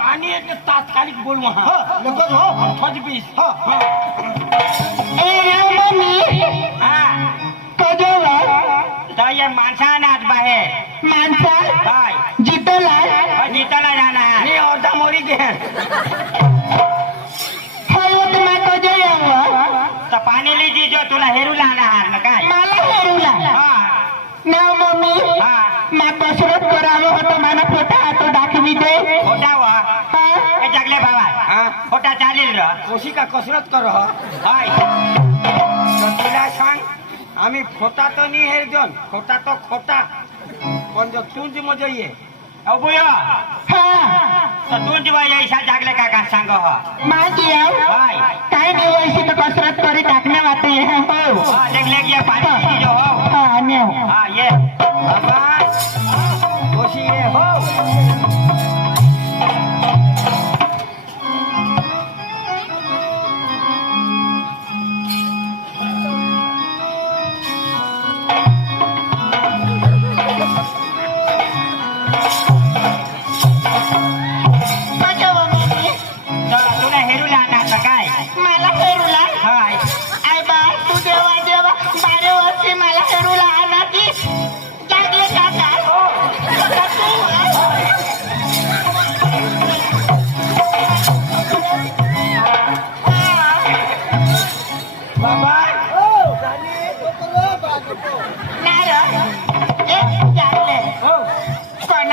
आणि एक तात्कालिक बोलवा लगेच हो फजबीस तर या माणसानं आज बाहेर काय जितला जाणार मी अर्धा मोरी घे तर पाणी लिजी जो तुला हेरू लागणार ना काय हा हा खोटा वा ए जगले बाबा खोटा चालेल र कोशी का कसरत कर हाय तुला सांग आम्ही खोटा तर नाही हे जण खोटा तो खोटा पण जो तुझ मजा ये अबुया तर तू जेव्हा यायचा जागले का सांग हो हाय काही नाही वैसे तर कसरत करी टाकण्या वाटे हो हा लेग ये पाणी लिजी जो हो हा ये बाबा कोशी ये हो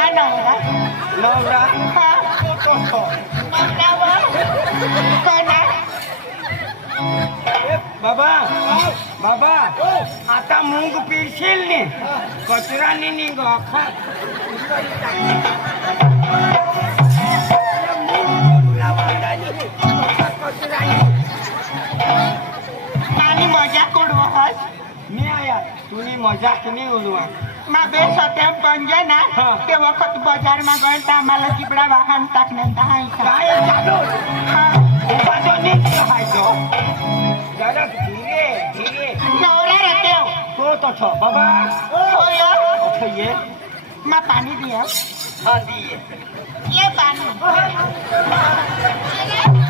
माझा नवरा नवरा बाबा बाबा आता मूग पिरशील ने कचरा नाही निघ आणि मजा कोडवा मी आया तुनी मजाक नाही उडवा मा बेस होते पंजे ना हा. ते वखत बाजार मा गए तर आम्हाला चिपडा वाहन टाकण्यात आहे काय चालू उपासो नीट राहायचो जरा धीरे धीरे नवरा रहते हो तो छो बाबा होय अच्छा ये मा पाणी दिया हाँ दिए ये पाणी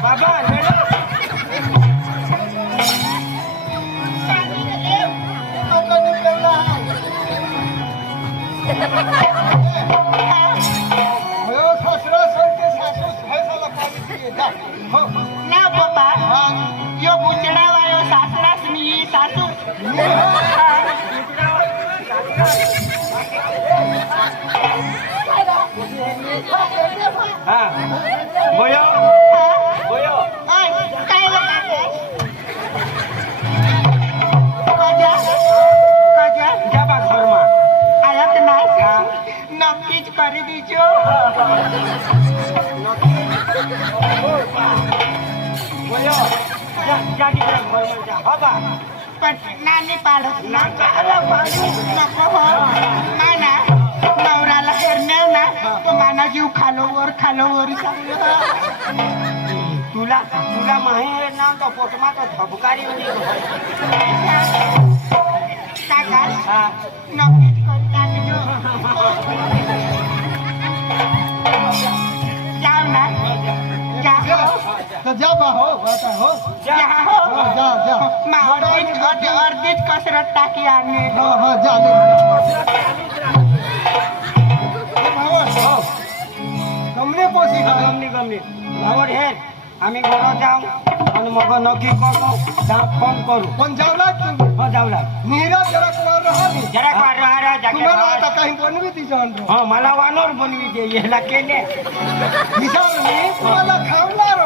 बाबा ले लो ना बाबा यो बुचडा वायो सासरास मी सासू हाँ बोलो बोलो काय कजा जा बा घर में आयत नाही नक्कीच करी दीजो बोलो जा तिकडे घर में जा हो बा पण नानी पाडत ना काला पाणी नको हो ना नवराला हेरण्याव ना तो माना जीव खालो वर तुला तुला माही आहे ना तो पोटमा तो धबकारी होती काका हाँ नक्कीच करी टाकजो जाओ ना जाओ जा बा हो बाता हो जाओ जा जा मा अर्धीच कसरत टाकी आणि हाँ जा गमने पोसी गमनी गमनी और हे आम्ही घरात जाऊ आणि मग नक्की करतो फोन करू पण जावला हो जाऊला नीरा जरा कोण राहिली जरा कर तुम्हाला आता काही बनवी ती जाण हा मला वानर बनवी दे याला केले विचार मी तुम्हाला खावणार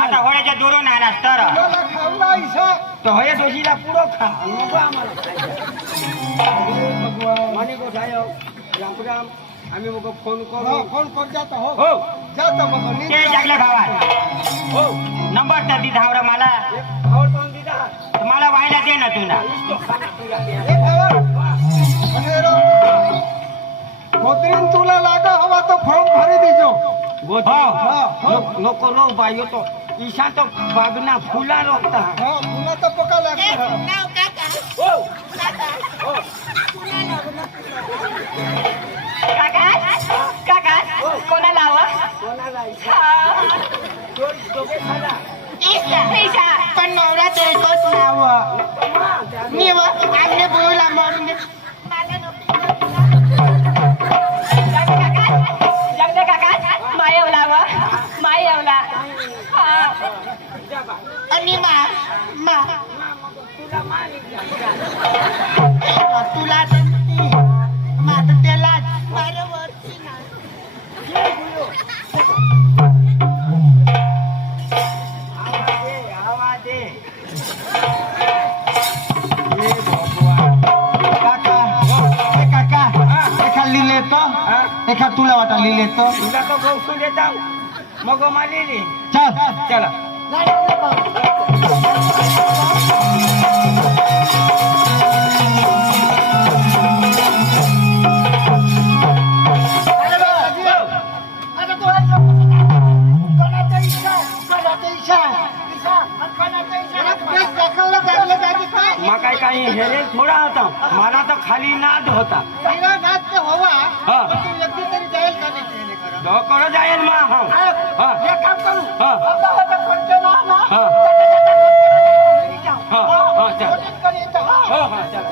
आता होळ्याच्या दुरून आलास तर तुम्हाला खावला इसा तो होय दोशीला पुढं खा नको आम्हाला माने को जायो राम राम आम्ही मग फोन करू फोन कर जाता हो हो जाता मग ते जागले भावा हो नंबर तर दी धावरा मला और कौन दीदा मला व्हायला दे ना तुला गोत्रीन तुला लागा हवा तो फॉर्म भरी दीजो नको रो बायो तो ईशा तो बागना फुला रोकता हाँ तुला तो पका लागता नाव काका हो काका कोणाला हवा ईशा पण नवरा तो एकच नाव मी आमने बोला मारून दे जगदे काका मायवला हवा मायवला आणि मा तुला माझं त्याला माझ्या वरची एका तुला वाटा लिहिले तो तुला तो गौसू देता मग मारलेली चल चला मग काही हेरे थोडा होता मला तर खाली नाद होता हा तो करो जाईल मा हा हा हा हा हा चल हो हा चल